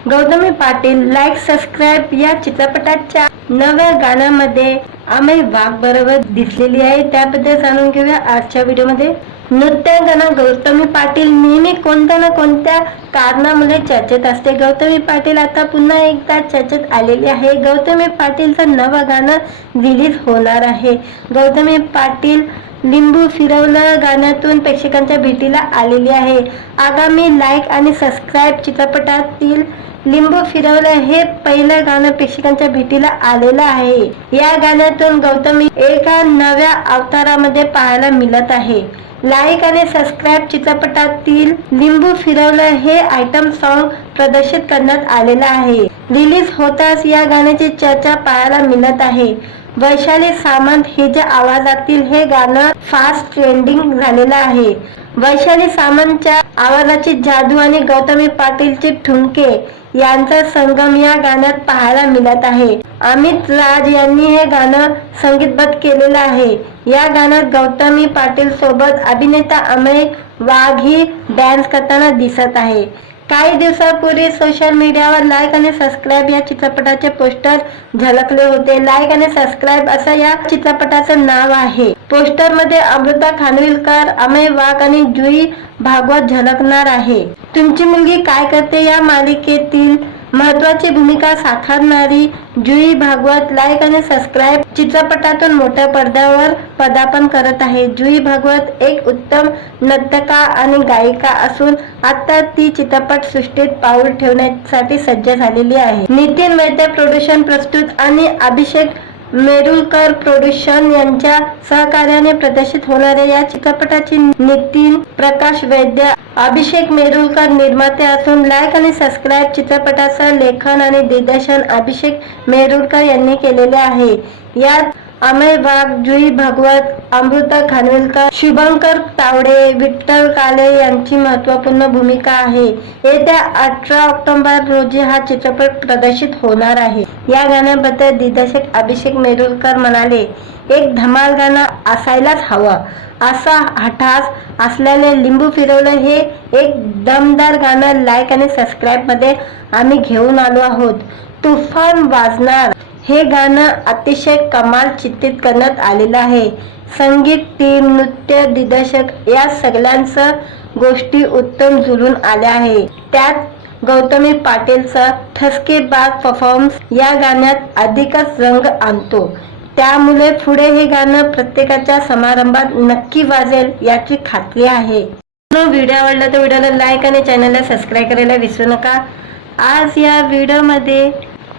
गौतमी पाटील लाईक सबस्क्राईब या चित्रपटाच्या नव्या गाण्यामध्ये अमेय वाघ बरोबर दिसलेली आहे, त्याबद्दल जाणून घेऊया आजच्या व्हिडिओमध्ये। नृत्यांगना गौतमी पाटील नेहमी कोणत्या ना कोणत्या कारणामुळे चर्चेत असते। गौतमी पाटील आता पुन्हा एकदा चर्चेत आलेली आहे। गौतमी पाटीलचं नवं गाणं रिलीज होणार आहे। गौतमी पाटील लिंबू फिरवलं गाण्यातून प्रेक्षकांच्या भेटीला आलेली आहे. आगामी लाईक आणि सबस्क्राईब चित्रपटातील लिंबू फिरवलं हे पहिलं गाणं प्रेक्षकांच्या भेटीला आलेलं आहे. या गाण्यातून गौतमी एका नव्या अवतारामध्ये पाहायला मिळत आहे. लाईक आणि सबस्क्राईब चित्रपटातील लिंबू फिरवलं हे आयटम सॉन्ग प्रदर्शित करण्यात आलेलं आहे. रिलीज होताच या गाण्याची चर्चा पाहायला मिळत आहे. वैशाली सामंत हिच्या आवाजातील हे गाणं फास्ट ट्रेंडिंग झालेलं आहे. वैशाली सामंतच्या आवाजाची जादू आणि गौतमी पाटीलचे ठुमके यांचा संगम या गाण्यात पाहायला मिळत आहे. अमित राज यांनी हे गाणं संगीतबद्ध केलेलं आहे. या गाण्यात गौतमी पाटील सोबत अभिनेता अमेय वाघ ही डान्स करताना दिसत आहे. काही दिवसापूर्वी सोशल मीडियावर लाईक आणि सबस्क्राईब या चित्रपटाचे पोस्टर झळकले होते. लाईक आणि सबस्क्राईब असं या चित्रपटाचं नाव आहे. पोस्टर मध्ये अमृता खानविलकर, अमेय वाघ आणि जुई भागवत झळकणार आहे. तुमची मुलगी काय करते या मालिकेतील महत्वाची भूमिका साकारणारी जुई भागवत लाईक आणि सबस्क्राईब चित्रपटातून मोठ्या पडद्यावर पदार्पण करत आहे. जुई भागवत एक उत्तम नर्तका आणि गायिका असून आता ती चित्रपट सृष्टीत पाऊल ठेवण्यासाठी सज्ज झालेली आहे. नितीन वैद्य प्रोडक्शन प्रस्तुत आणि अभिषेक मेरुलकर प्रोडक्शन यांच्या सहकार्याने प्रदर्शित होणाऱ्या या चित्रपटाची नितीन प्रकाश वैद्य, अभिषेक मेरुलकर निर्माते असून लाईक आणि सबस्क्राईब चित्रपटाचं लेखन आणि दिग्दर्शन अभिषेक मेरुलकर यांनी केलेले आहे. यात अमेय वाघ, जुई भागवत, अमृता खानविलकर, शुभंकर तावडे, विठ्ठल काळे यांची महत्त्वपूर्ण भूमिका आहे. येत्या 18 ऑक्टोबर रोजी हा चित्रपट प्रदर्शित होणार आहे. या गाण्याबद्दल दिग्दर्शक अभिषेक मेरुलकर म्हणाले, एक धमाल गाणं असायलाच हवं. असा हठास असलेले लिंबू फिरवलं हे एक दमदार गाणं लाईक आणि सबस्क्राईब मध्ये आम्ही घेऊन आलो आहोत. तुफान वाजणार हे गाणं अतिशय कमाल चित्रित करण्यात आलेलं आहे. संगीत टीम, नृत्य दिग्दर्शक या सगळ्यांचं गोष्टी उत्तम जुळून आल्या आहे. त्यात गौतमी पाटीलचा ठसकेबाज परफॉर्मन्स या गाण्यात अधिकच रंग आणतो. त्यामुळे पुढे हे गाणं प्रत्येकाच्या समारंभात नक्की वाजेल याची खात्री आहे. व्हिडिओ आवडला तर व्हिडिओला लाईक आणि चॅनलला सबस्क्राईब करायला विसरू नका. आज या व्हिडिओमध्ये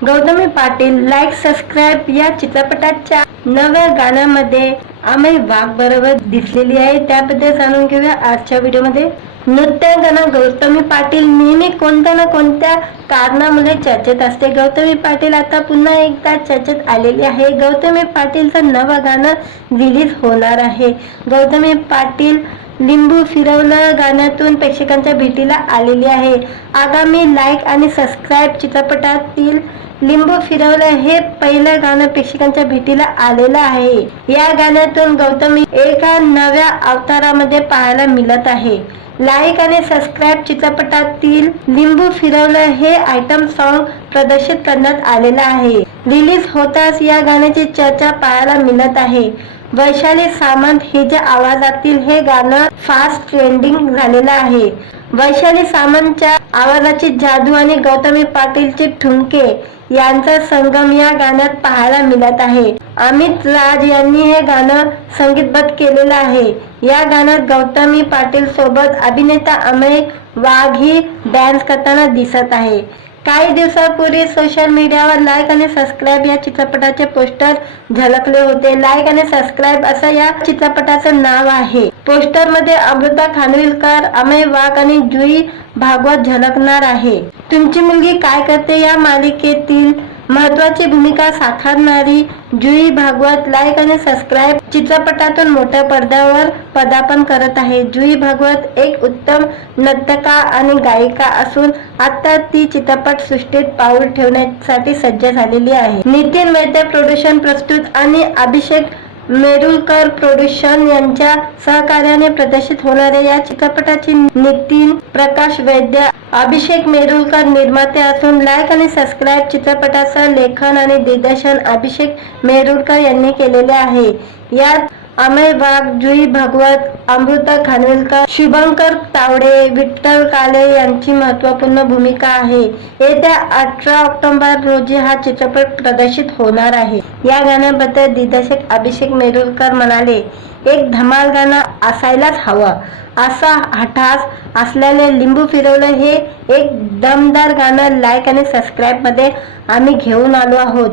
गौतमी पाटील लाईक सबस्क्राईब या चित्रपटाच्या नव्या गाण्यामध्ये अमेय वाघ बरोबर दिसलेली आहे. त्याबद्दल जाणून घेऊया आजच्या व्हिडिओमध्ये. नृत्यांगना गौतमी पाटील नेहमी कोणत्या ना कोणत्या कारणामुळे चर्चेत असते. गौतमी पाटील आता पुन्हा एकदा चर्चेत आलेली आहे. गौतमी पाटीलचं नवं गाणं रिलीज होणार आहे. गौतमी पाटील लिंबू फिरवलं गाण्यातून प्रेक्षकांच्या भेटीला आलेली आहे. आगामी लाईक आणि सबस्क्राईब चित्रपटातील लिंबू फिरवलं हे पहिलं गाणं प्रेक्षकांच्या भेटीला आलेलं आहे. या गाण्यातून गौतमी एका नव्या अवतारामध्ये पाहायला मिळत आहे. लाईक आणि सबस्क्राईब चित्रपटातील लिंबू फिरवलं हे आयटम सॉन्ग प्रदर्शित करण्यात आलेलं आहे. रिलीज होताच या गाण्याची चर्चा पाहायला मिळत आहे. वैशाली सामंत हिच्या आवाजातील हे गाणं फास्ट ट्रेंडिंग झालेलं आहे. वैशाली सामंतच्या आवाजाची जादू आणि गौतमी पाटीलचे ठुमके यांचा संगम या गाण्यात पाहायला मिळत आहे. अमित राज यांनी हे गाणं संगीतबद्ध केलेलं आहे. या गाण्यात गौतमी पाटील सोबत अभिनेता अमेय वाघ ही डान्स करताना दिसत आहे. काही दिवसापूर्वी सोशल मीडियावर लाईक आणि सबस्क्राईब या चित्रपटाचे पोस्टर झळकले होते. लाईक आणि सबस्क्राईब असं या चित्रपटाचं नाव आहे. पोस्टर मध्ये अमृता खानविलकर, अमेय वाघ आणि जुई भागवत झळकणार आहे. तुमची मुलगी काय करते या मालिकेतील महत्वाची भूमिका साकारणारी जुई भागवत लाईक आणि सबस्क्राईब चित्रपटातून मोठ्या पडद्यावर पदार्पण करत आहे. जुई भागवत एक उत्तम नर्तका आणि गायिका असून आता ती चित्रपट सृष्टीत पाऊल ठेवण्यासाठी सज्ज झालेली आहे. नितीन वैद्य प्रोडक्शन प्रस्तुत आणि अभिषेक मेरुलकर प्रोडक्शन यांच्या सहकार्याने प्रदर्शित होणाऱ्या या चित्रपटाची नितीन प्रकाश वैद्य, अभिषेक मेरुलकर निर्माते असून लाईक आणि सबस्क्राईब चित्रपटाचं लेखन आणि दिग्दर्शन अभिषेक मेरुलकर यांनी केलेले आहे. यात अमेय वाघ, जुई भागवत, अमृता खानविलकर, शुभंकर तावडे, विठ्ठल काळे यांची महत्त्वपूर्ण भूमिका आहे. येत्या 18 ऑक्टोबर रोजी हा चित्रपट प्रदर्शित होणार आहे. या गाण्याबद्दल दिग्दर्शक अभिषेक मेरुलकर म्हणाले, एक धमाल गाणं असायलाच हवं असा हठास असलेले लिंबू फिरवलं हे एक दमदार गाणं लाईक आणि सबस्क्राईब मध्ये आम्ही घेऊन आलो आहोत।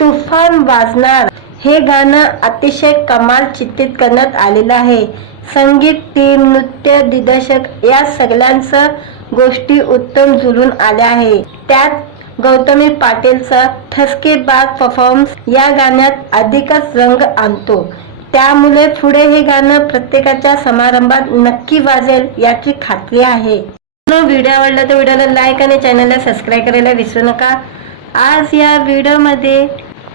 तुफान वाजणार हे गाणं अतिशय कमाल चित्रित करण्यात आलेलं आहे। संगीत, टीम, नृत्य, दिग्दर्शक या सगळ्यांचं गोष्टी उत्तम जुळून आल्या आहे। त्यात गौतमी पाटीलचा ठसकेबाज परफॉर्मन्स या गाण्यात अधिकच रंग आणतो। त्यामुळे पुढे हे गाणं प्रत्येकाच्या समारंभात नक्की वाजेल याची खात्री आहे। व्हिडिओ आवडला तर व्हिडिओला लाईक आणि चॅनलला सबस्क्राईब करायला विसरू नका। आज या व्हिडिओमध्ये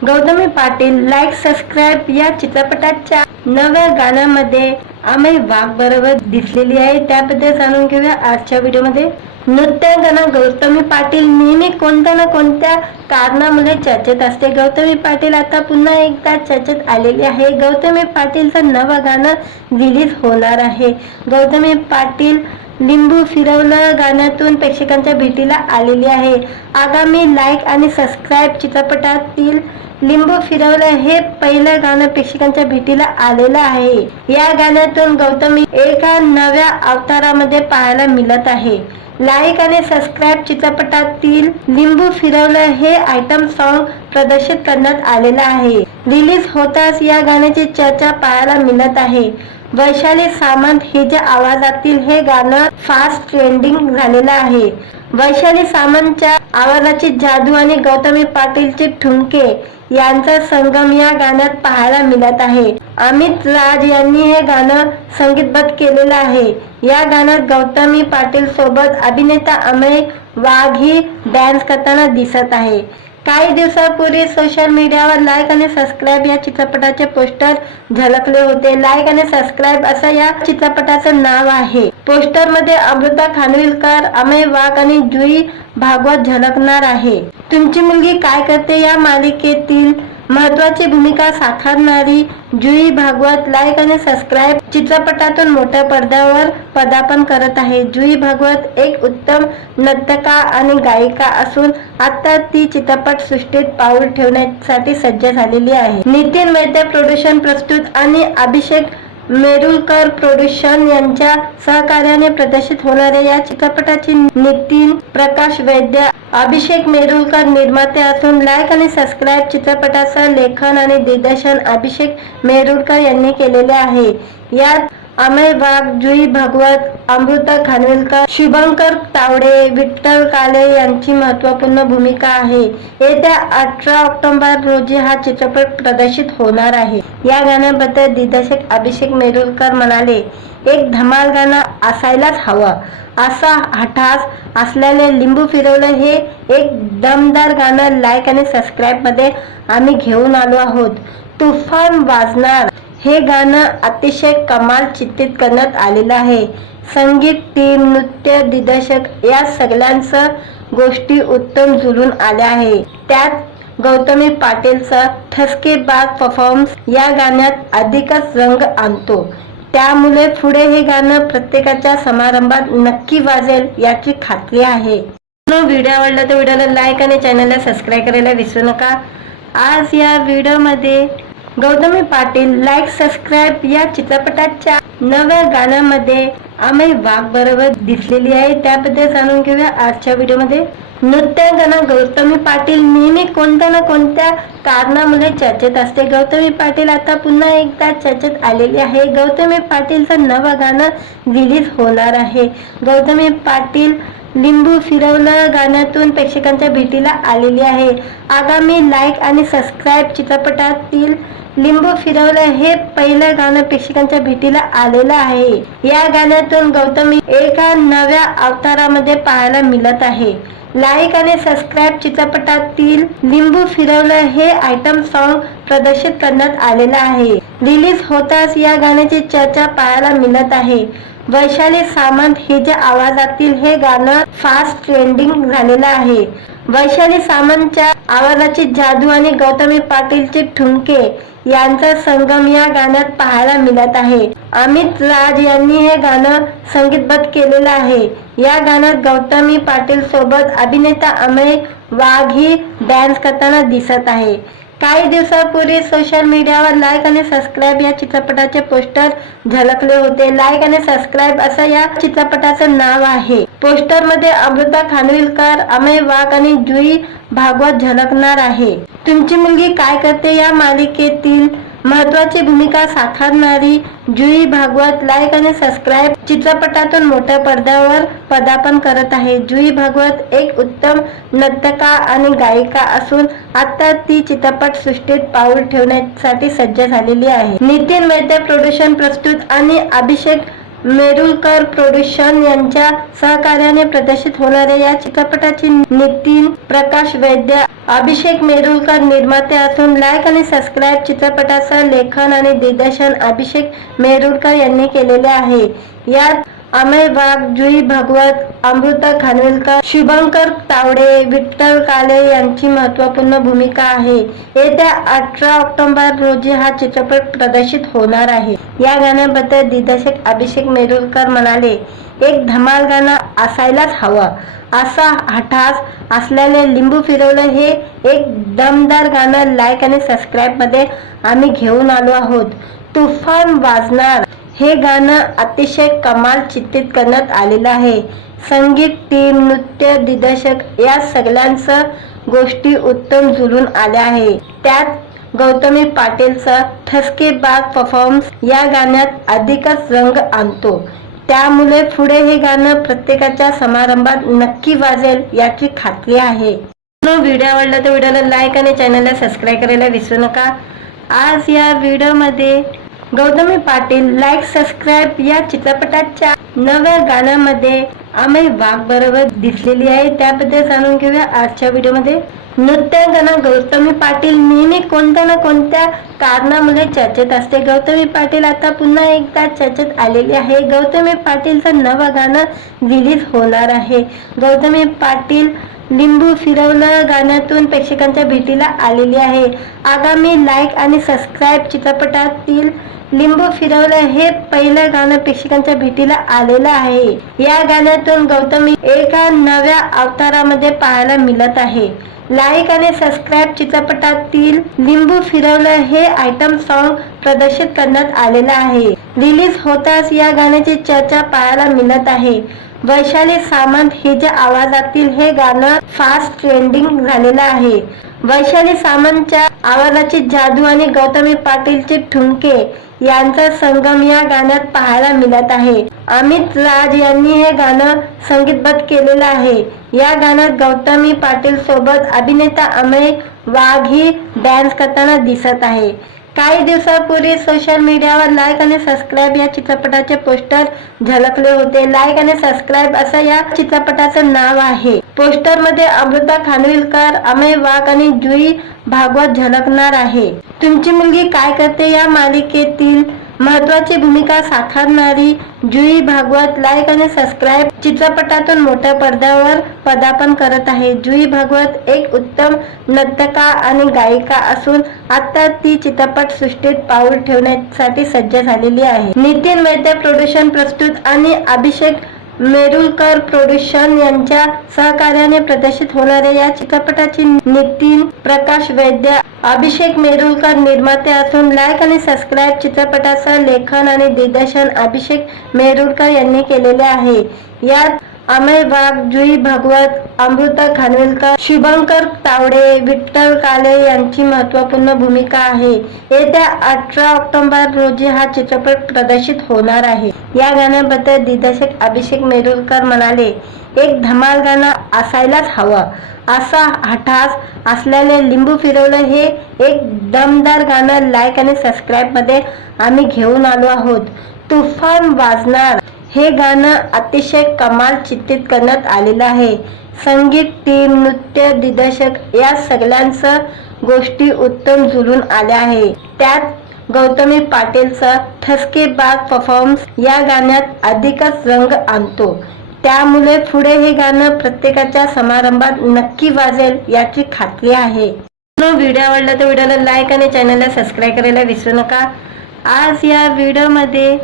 गौतमी पाटील लाईक सबस्क्राईब या चित्रपटाच्या नव्या गाण्यामध्ये अमेय वाघ बरोबर दिसलेली आहे, त्याबद्दल जाणून घेऊया आजच्या व्हिडिओमध्ये। नृत्यांगना गौतमी पाटील नेहमी कोणत्या ना कोणत्या कारणामुळे चर्चेत असते। गौतमी पाटील आता पुन्हा एकदा चर्चेत आलेली आहे। गौतमी पाटीलचं नवं गाणं रिलीज होणार आहे। गौतमी पाटील लिंबू फिरवलं गाण्यातून प्रेक्षकांच्या भेटीला आलेली आहे। आगामी लाईक आणि सबस्क्राईब चित्रपटातील लिंबू फिरवलं हे पहिलं गाणं प्रेक्षकांच्या भेटीला आलेलं आहे। या गाण्यातून गौतमी एका नव्या अवतारामध्ये पाहायला मिळत आहे। लाईक आणि सबस्क्राईब चित्रपटातील लिंबू फिरवलं हे आयटम सॉन्ग प्रदर्शित करण्यात आलेलं आहे। रिलीज होताच या गाण्याची चर्चा पाहायला मिळत आहे। वैशाली सामंत हिच्या आवाजातील हे गाणं फास्ट ट्रेंडिंग झालेलं आहे। वैशाली सामंतच्या आवाजाची जादू आणि गौतमी पाटीलचे ठुमके यांचा संगम या गाण्यात पाहायला मिळत आहे। अमित राज यांनी हे गाणं संगीतबद्ध केलेलं आहे। या गाण्यात गौतमी पाटील सोबत अभिनेता अमेय वाघ ही डान्स करताना दिसत आहे। काही दिवसांपूर्वी सोशल मीडियावर लाईक आणि सबस्क्राईब या चित्रपटाचे पोस्टर झळकले होते। लाईक आणि सबस्क्राईब असं या चित्रपटाचं नाव आहे। पोस्टर मध्ये अमृता खानविलकर, अमेय वाघ आणि जुई भागवत झळकणार आहे। तुमची मुलगी काय करते या मालिकेतील महत्त्वाची भूमिका साकारणारी जुई भागवत लाईक आणि सबस्क्राईब चित्रपटातून मोठ्या पडद्यावर पदार्पण करत आहे। जुई भागवत एक उत्तम नर्तका आणि गायिका असून आता ती चित्रपट सृष्टीत पाऊल ठेवण्यासाठी सज्ज झालेली आहे। नितीन वैद्य प्रोडक्शन प्रस्तुत आणि अभिषेक मेरुलकर प्रोडक्शन यांच्या सहकार्याने प्रदर्शित होणाऱ्या या चित्रपटाची नितीन प्रकाश वैद्य, अभिषेक मेरुलकर निर्माते असून लाईक आणि सबस्क्राईब चित्रपटाचं लेखन आणि दिग्दर्शन अभिषेक मेरुलकर यांनी केलेले आहे। यात अमेय वाघ, जुई भागवत, अमृता खानविलकर, शुभंकर तावडे, विठ्ठल काळे यांची महत्त्वपूर्ण भूमिका आहे। येत्या 18 ऑक्टोबर रोजी हा चित्रपट प्रदर्शित होणार आहे। या गाण्याबद्दल दिग्दर्शक अभिषेक मेरुलकर म्हणाले, एक धमाल गाणं असायलाच हवं असा हठास असलेले लिंबू फिरवलं हे एक दमदार गाणं लाईक आणि सबस्क्राईब मध्ये आम्ही घेऊन आलो आहोत। तुफान वाजणार हे गाणं अतिशय कमाल चित्रित करण्यात आलेलं आहे। संगीत, टीम, नृत्य, दिग्दर्शक या सगळ्यांचं गोष्टी उत्तम जुळून आल्या आहे। त्यात गौतमी पाटीलचा ठसकेबाज परफॉर्मन्स या गाण्यात अधिकच रंग आणतो। त्यामुळे पुढे हे गाणं प्रत्येकाच्या समारंभात नक्की वाजेल याची खात्री आहे। व्हिडिओ आवडला तर व्हिडिओला लाईक आणि चॅनलला सबस्क्राईब करायला विसरू नका। आज या व्हिडिओमध्ये गौतमी पाटील लाईक सबस्क्राईब या चित्रपटाच्या नव्या गाण्यामध्ये अमेय वाघ बरोबर दिसलेली आहे, त्याबद्दल जाणून घेऊया आजच्या व्हिडिओमध्ये। नृत्यांगना गौतमी पाटील नेहमी कोणत्या ना कोणत्या कारणामुळे चर्चेत असते। गौतमी पाटील आता पुन्हा एकदा चर्चेत आलेली आहे। गौतमी पाटीलचं नवं गाणं रिलीज होणार आहे। गौतमी पाटील लिंबू फिरवलं गाण्यातून प्रेक्षकांच्या भेटीला आलेली आहे। आगामी लाईक आणि सबस्क्राईब चित्रपटातील लिंबू फिरवलं हे पहिलं गाणं प्रेक्षकांच्या भेटीला आलेलं आहे। या गाण्यातून गौतमी एका नव्या अवतारामध्ये पाहायला मिळत आहे। लाईक आणि सबस्क्राईब चित्रपटातील लिंबू फिरवलं हे आयटम सॉन्ग प्रदर्शित करण्यात आलेलं आहे। रिलीज होताच या गाण्याची चर्चा पाहायला मिळत आहे। वैशाली सामंत हिच्या आवाजातील हे गाणं फास्ट ट्रेंडिंग झालेलं आहे। वैशाली सामंतच्या आवाजाची जादू आणि गौतमी पाटीलचे ठुमके यांचा संगम या गाण्यात पाहायला मिळत आहे। अमित राज यांनी हे गाणं संगीतबद्ध केलेलं आहे। या गाण्यात गौतमी पाटील सोबत अभिनेता अमेय वाघ ही डान्स करताना दिसत आहे। काही दिवसापूर्वी सोशल मीडियावर लाईक आणि सबस्क्राईब या चित्रपटाचे पोस्टर झळकले होते. लाईक आणि सबस्क्राईब असं या चित्रपटाचं नाव आहे. पोस्टर मध्ये अमृता खानविलकर, अमेय वाघ आणि जुई भागवत झळकणार आहे. तुमची मुलगी काय करते या मालिकेतील महत्वाची भूमिका साकारणारी जुई भागवत लाईक आणि सबस्क्राईब चित्रपटातून मोठ्या पडद्यावर पदार्पण करत आहे. जुई भागवत एक उत्तम नर्तका आणि गायिका असून आता ती चित्रपट सृष्टीत पाऊल ठेवण्यासाठी सज्ज झालेली आहे. नितीन वैद्य प्रोडक्शन प्रस्तुत आणि अभिषेक मेरुलकर प्रोडक्शन यांच्या सहकार्याने प्रदर्शित होणाऱ्या या चित्रपटाची नितीन प्रकाश वैद्य, अभिषेक मेरुलकर निर्माते असून लाईक आणि सबस्क्राईब चित्रपटाचं लेखन आणि दिग्दर्शन अभिषेक मेरुलकर यांनी केलेले आहे. यात अमेय वाघ, जुई भागवत, अमृता खानविलकर, शुभंकर तावडे, विठ्ठल काले यांची महत्त्वपूर्ण भूमिका आहे. येत्या 18 ऑक्टोबर रोजी हा चित्रपट प्रदर्शित होणार आहे. या गाण्याबद्दल दिग्दर्शक अभिषेक मेरुलकर म्हणाले, एक धमाल गाणं असायलाच हवं. असा हठास असलेले लिंबू फिरवलं हे एक दमदार गाणं लाईक आणि सबस्क्राईब मध्ये आम्ही घेऊन आलो आहोत. तुफान वाजणार हे गाणं अतिशय कमाल चित्रित करण्यात आलेलं आहे. संगीत, टीम, नृत्य, दिग्दर्शक या सगळ्यांचं गोष्टी उत्तम जुळून आल्या आहे. त्यात गौतमी पाटीलचा ठसकेबाज परफॉर्मन्स या गाण्यात अधिकच रंग आणतो. त्यामुळे पुढे हे गाणं प्रत्येकाच्या समारंभात नक्की वाजेल याची खात्री आहे. व्हिडिओ आवडला तर व्हिडिओला लाईक आणि चॅनलला सबस्क्राईब करायला विसरू नका. आज या व्हिडिओमध्ये गौतमी पाटील लाईक सबस्क्राईब या चित्रपटाच्या नव्या गाण्यामध्ये अमेय वाघ बरोबर दिसलेली आहे. त्याबद्दल जाणून घेऊया आजच्या व्हिडिओमध्ये. नृत्यांगना गौतमी पाटील नेहमी कोणत्या ना कोणत्या कारणामुळे चर्चेत असते. गौतमी पाटील आता पुन्हा एकदा चर्चेत आलेली आहे. गौतमी पाटीलचं नवं गाणं रिलीज होणार आहे. गौतमी पाटील लिंबू फिरवलं गाण्यातून प्रेक्षकांच्या भेटीला आलेली आहे. आगामी लाईक आणि सबस्क्राईब चित्रपटातील लिंबू फिरवलं हे पहिलं गाणं प्रेक्षकांच्या भेटीला आलेलं आहे. या गाण्यातून गौतमी एका नव्या अवतारामध्ये पाहायला मिळत आहे. लाईक आणि सबस्क्राईब चित्रपटातील लिंबू फिरवलं हे आयटम सॉन्ग प्रदर्शित करण्यात आलेलं आहे. रिलीज होताच या गाण्याची चर्चा पाहायला मिळत आहे. वैशाली सामंत हिच्या आवाजातील हे गाणं फास्ट ट्रेंडिंग झालेलं आहे. वैशाली सामंतच्या आवाजाची जादू आणि गौतमी पाटीलचे ठुमके यांचा संगम या गाण्यात पाहायला मिळत आहे. अमित राज यांनी हे गाणं संगीतबद्ध केलेलं आहे. या गाण्यात गौतमी पाटील सोबत अभिनेता अमेय वाघ ही डान्स करताना दिसत आहे. काही दिवसापूर्वी सोशल मीडियावर लाईक आणि सबस्क्राईब या चित्रपटाचे पोस्टर झळकले होते. लाईक आणि सबस्क्राईब असं या चित्रपटाचं नाव आहे. पोस्टर मध्ये अमृता खानविलकर, अमेय वाघ आणि जुई भागवत झळकणार आहे. तुमची मुलगी काय करते या मालिकेतील महत्वाची भूमिका साकारणारी जुई भागवत लाईक आणि सबस्क्राईब चित्रपटातून मोठ्या पडद्यावर पदार्पण करत आहे. जुई भागवत एक उत्तम नर्तका आणि गायिका असून आता ती चित्रपट सृष्टीत पाऊल ठेवण्यासाठी सज्ज झालेली आहे. नितीन वैद्य प्रोडक्शन प्रस्तुत आणि अभिषेक मेरुलकर प्रोडक्शन यांच्या सहकार्याने प्रदर्शित होणाऱ्या या चित्रपटाची नितीन प्रकाश वैद्य, अभिषेक मेरुलकर निर्माते असून लाईक आणि सबस्क्राईब चित्रपटाचं लेखन आणि दिग्दर्शन अभिषेक मेरुलकर यांनी केलेले आहे. यात अमेय वाघ, जुई भागवत, अमृता खानविलकर, शुभंकर तावडे, विठ्ठल काले यांची महत्त्वपूर्ण भूमिका आहे. येत्या 18 ऑक्टोबर रोजी हा चित्रपट प्रदर्शित होणार आहे. या गाण्याबद्दल दिग्दर्शक अभिषेक मेरुलकर म्हणाले, एक धमाल गाणं असायलाच हवं. असा हठास असलेले लिंबू फिरवलं हे एक दमदार गाणं लाईक आणि सबस्क्राईब मध्ये आम्ही घेऊन आलो आहोत. तुफान वाजणार हे गाणं अतिशय कमाल चित्रित करण्यात आलेलं आहे. संगीत, टीम, नृत्य, दिग्दर्शक या सगळ्यांचं गोष्टी उत्तम जुळून आल्या आहे. त्यात गौतमी पाटीलचा ठसकेबाज परफॉर्मन्स या गाण्यात अधिकच रंग आणतो. त्यामुळे पुढे हे गाणं प्रत्येकाच्या समारंभात नक्की वाजेल याची खात्री आहे. व्हिडिओ आवडला तर व्हिडिओला लाईक आणि चॅनलला सबस्क्राईब करायला विसरू नका. आज या व्हिडिओमध्ये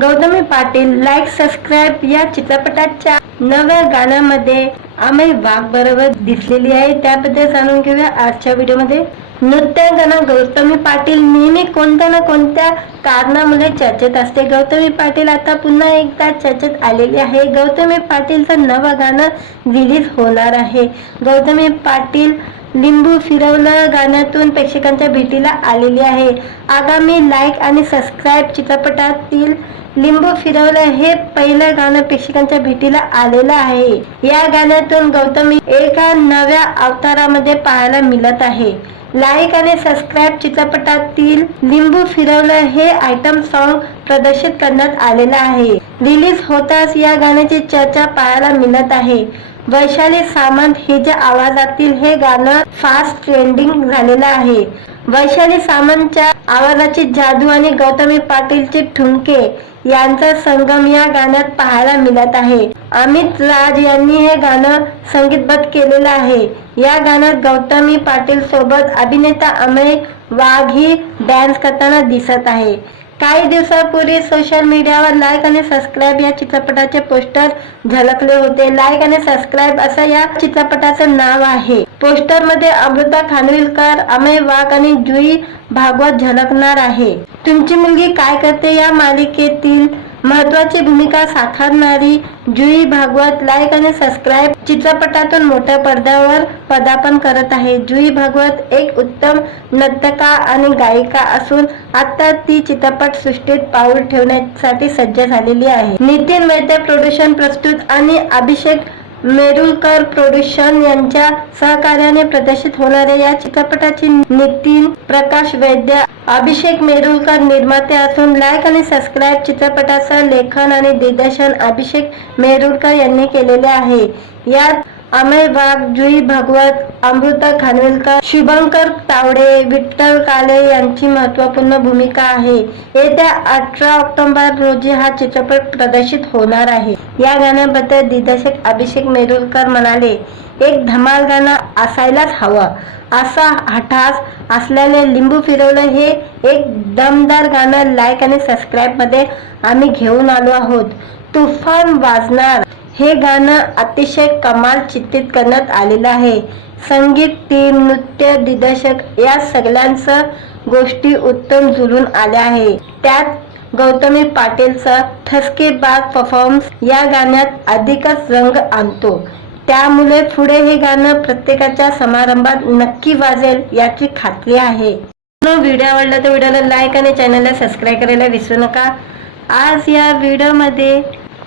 गौतमी पाटील लाईक सबस्क्राईब या चित्रपटाच्या नव्या गाण्यामध्ये अमेय वाघ बरोबर दिसलेली आहे. त्याबद्दल जाणून घेऊया आजच्या व्हिडिओमध्ये. नृत्यांगना गौतमी पाटील नेहमी कोणत्या ना कोणत्या कारणामुळे चर्चेत असते. गौतमी पाटील आता पुन्हा एकदा चर्चेत आलेली आहे. गौतमी पाटीलचं नवं गाणं रिलीज होणार आहे. गौतमी पाटील लिंबू फिरवलं गाण्यातून प्रेक्षकांच्या भेटीला आलेली आहे. आगामी लाईक आणि सबस्क्राईब चित्रपटातील लिंबू फिरवलं हे पहिलं गाणं प्रेक्षकांच्या भेटीला आलेलं आहे. या गाण्यातून गौतमी एका नव्या अवतारामध्ये पाहायला मिळत आहे. लाईक आणि सबस्क्राईब चित्रपटातील लिंबू फिरवलं हे आयटम सॉन्ग प्रदर्शित करण्यात आलेलं आहे. रिलीज होताच या गाण्याची चर्चा पाहायला मिळत आहे. वैशाली सामंत हिच्या आवाजातील हे गाणं फास्ट ट्रेंडिंग झालेलं आहे. वैशाली सामंतच्या आवाजाची जादू आणि गौतमी पाटीलचे ठुमके यांचा संगम या गाण्यात पाहायला मिळत आहे. अमित राज यांनी हे गाणं संगीतबद्ध केलेलं आहे. या गाण्यात गौतमी पाटील सोबत अभिनेता अमेय वाघ ही डान्स करताना दिसत आहे. काही दिवसापूर्वी सोशल मीडियावर लाईक आणि सबस्क्राईब या चित्रपटाचे पोस्टर झळकले होते. लाईक आणि सबस्क्राईब असं या चित्रपटाचं नाव आहे. पोस्टर मध्ये अमृता खानविलकर, अमेय वाघ आणि जुई भागवत झळकणार आहे. तुमची मुलगी काय करते या मालिकेतील महत्वाची भूमिका साकारणारी जुई भागवत लाईक आणि सबस्क्राईब चित्रपटातून मोठ्या पडद्यावर पदार्पण करत आहे. जुई भागवत एक उत्तम नर्तका आणि गायिका असून आता ती चित्रपट सृष्टीत पाऊल ठेवण्यासाठी सज्ज झालेली आहे. नितीन वैद्य प्रोडक्शन प्रस्तुत आणि अभिषेक मेरुलकर प्रोडक्शन यांच्या सहकार्याने प्रदर्शित होणाऱ्या या चित्रपटाची नितीन प्रकाश वैद्य, अभिषेक मेरुलकर निर्माते असून लाईक आणि सबस्क्राईब चित्रपटाचं लेखन आणि दिग्दर्शन अभिषेक मेरुलकर यांनी केलेले आहे. यात अमेय वाघ, जुई भागवत, अमृता खानविलकर, शुभंकर तावडे, विठ्ठल काळे यांची महत्त्वपूर्ण भूमिका आहे. येत्या 18 ऑक्टोबर रोजी हा चित्रपट प्रदर्शित होणार आहे. या गाण्याबद्दल दिग्दर्शक अभिषेक मेरुलकर म्हणाले, एक धमाल गाणं असायलाच हवं. असा हठास असलेले लिंबू फिरवलं हे एक दमदार गाणं लाईक आणि सबस्क्राईब मध्ये आम्ही घेऊन आलो आहोत. तुफान वाजणार हे गाणं अतिशय कमाल चित्रित करण्यात आलेलं आहे. संगीत टीम, नृत्य दिग्दर्शक या सगळ्यांचं गोष्टी उत्तम जुळून आल्या आहे. त्यात गौतमी पाटीलचा ठसकेबाज परफॉर्मन्स या गाण्यात अधिकच रंग आणतो. त्यामुळे पुढे हे गाणं प्रत्येकाच्या समारंभात नक्की वाजेल याची खात्री आहे. व्हिडिओ आवडला तर व्हिडिओला लाईक आणि चॅनलला सबस्क्राईब करायला विसरू नका. आज या व्हिडिओमध्ये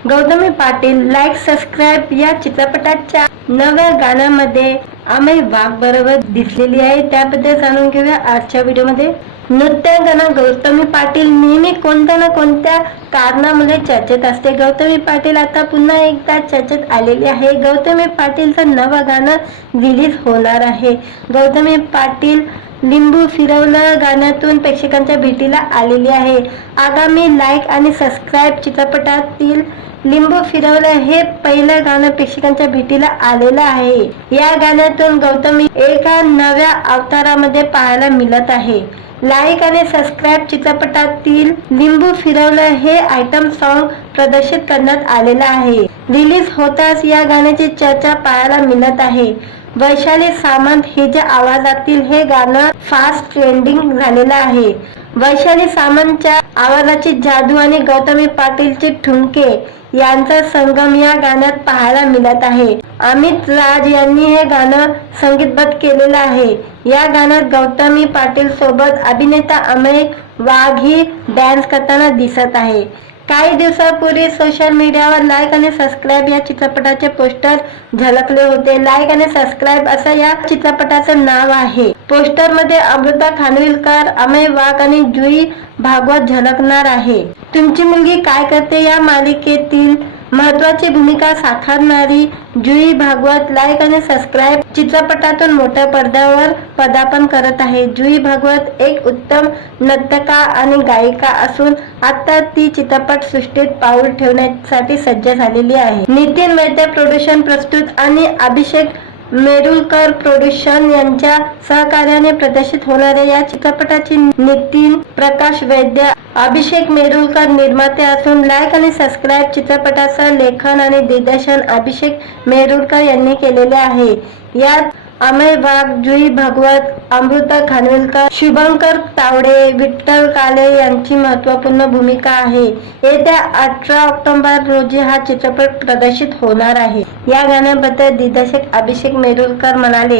गौतमी पाटील लाईक सबस्क्राईब या चित्रपटाच्या नव्या गाण्यामध्ये अमेय वाघ बरोबर दिसलेली आहे. त्याबद्दल जाणून घेऊया आजच्या व्हिडिओमध्ये. नृत्यांगना गौतमी पाटील नेहमी कोणत्या ना कोणत्या कारणामुळे चर्चेत असते. गौतमी पाटील आता पुन्हा एकदा चर्चेत आलेली आहे. गौतमी पाटीलचं नवं गाणं रिलीज होणार आहे. गौतमी पाटील लिंबू फिरवलं गाण्यातून प्रेक्षकांच्या भेटीला आलेली आहे. आगामी लाईक आणि सबस्क्राईब चित्रपटातील लिंबू फिरवलं हे पहिलं गाणं प्रेक्षकांच्या भेटीला आलेलं आहे. या गाण्यातून गौतमी एका नव्या अवतारामध्ये पाहायला मिळत आहे. लाईक आणि सबस्क्राईब चित्रपटातील लिंबू फिरवलं हे आयटम सॉन्ग प्रदर्शित करण्यात आलेलं आहे. रिलीज होताच या गाण्याची चर्चा पाहायला मिळत आहे. वैशाली सामंत हिच्या आवाजातील हे गाणं फास्ट ट्रेंडिंग झालेलं आहे. वैशाली सामंतच्या आवाजाची जादू आणि गौतमी पाटीलचे ठुमके यांचा संगम या गाण्यात पाहायला मिळत आहे. अमित राज यांनी हे गाणं संगीतबद्ध केलेलं आहे. या गाण्यात गौतमी पाटील सोबत अभिनेता अमेय वाघ ही डान्स करताना दिसत आहे. काही दिवसापूर्वी सोशल मीडियावर लाईक आणि सबस्क्राईब या चित्रपटाचे पोस्टर झळकले होते. लाईक आणि सबस्क्राईब असं या चित्रपटाचं नाव आहे. पोस्टर मध्ये अमृता खानविलकर, अमेय वाघ आणि जुई भागवत झळकणार आहे. तुमची मुलगी काय करते या मालिकेतील महत्वाची भूमिका साकारणारी जुई भागवत लाईक आणि सबस्क्राईब चित्रपटातून मोठ्या पडद्यावर पदार्पण करत आहे. जुई भागवत एक उत्तम नर्तका आणि गायिका असून आता ती चित्रपट सृष्टीत पाऊल ठेवण्यासाठी सज्ज झालेली आहे. नितीन वैद्य प्रोडक्शन प्रस्तुत आणि अभिषेक मेरुलकर प्रोडक्शन यांच्या सहकार्याने प्रदर्शित होणाऱ्या या चित्रपटाची नितीन प्रकाश वैद्य, अभिषेक मेरुलकर निर्माते असून लाईक आणि सबस्क्राईब चित्रपटाचं लेखन आणि दिग्दर्शन अभिषेक मेरुलकर यांनी केलेले आहे. यात अमय वाघ, जुई भागवत, अमृता खानविलकर, शुभंकर तावडे, विठ्ठल काळे यांची महत्त्वपूर्ण भूमिका आहे. येत्या 18 ऑक्टोबर रोजी हा चित्रपट प्रदर्शित होणार आहे. या गाण्याबद्दल दिग्दर्शक अभिषेक मेहरुलकर म्हणाले,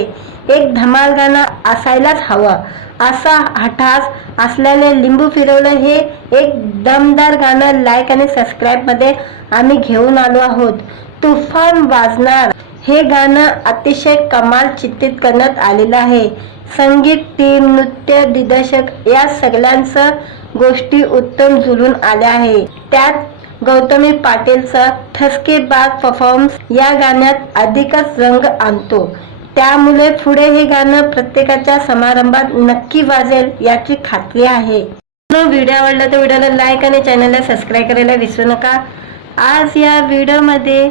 एक धमाल गाणं असायलाच हवं. असा हठास असल्याने लिंबू फिरवलं हे एक दमदार गाणं लाईक आणि सबस्क्राईब मध्ये आम्ही घेऊन आलो आहोत. तुफान वाजणार हे गाणं अतिशय कमाल चित्रित करण्यात आलेलं आहे. संगीत, टीम, नृत्य, दिग्दर्शक या सगळ्यांचं गोष्टी उत्तम जुळून आल्या आहे. त्यात गौतमी पाटीलचा ठसकेबाज परफॉर्मन्स या गाण्यात अधिकच रंग आणतो. त्यामुळे पुढे हे गाणं प्रत्येकाच्या समारंभात नक्की वाजेल याची खात्री आहे. व्हिडिओ आवडला तर व्हिडिओला लाईक आणि चॅनलला सबस्क्राईब करायला विसरू नका. आज या व्हिडिओमध्ये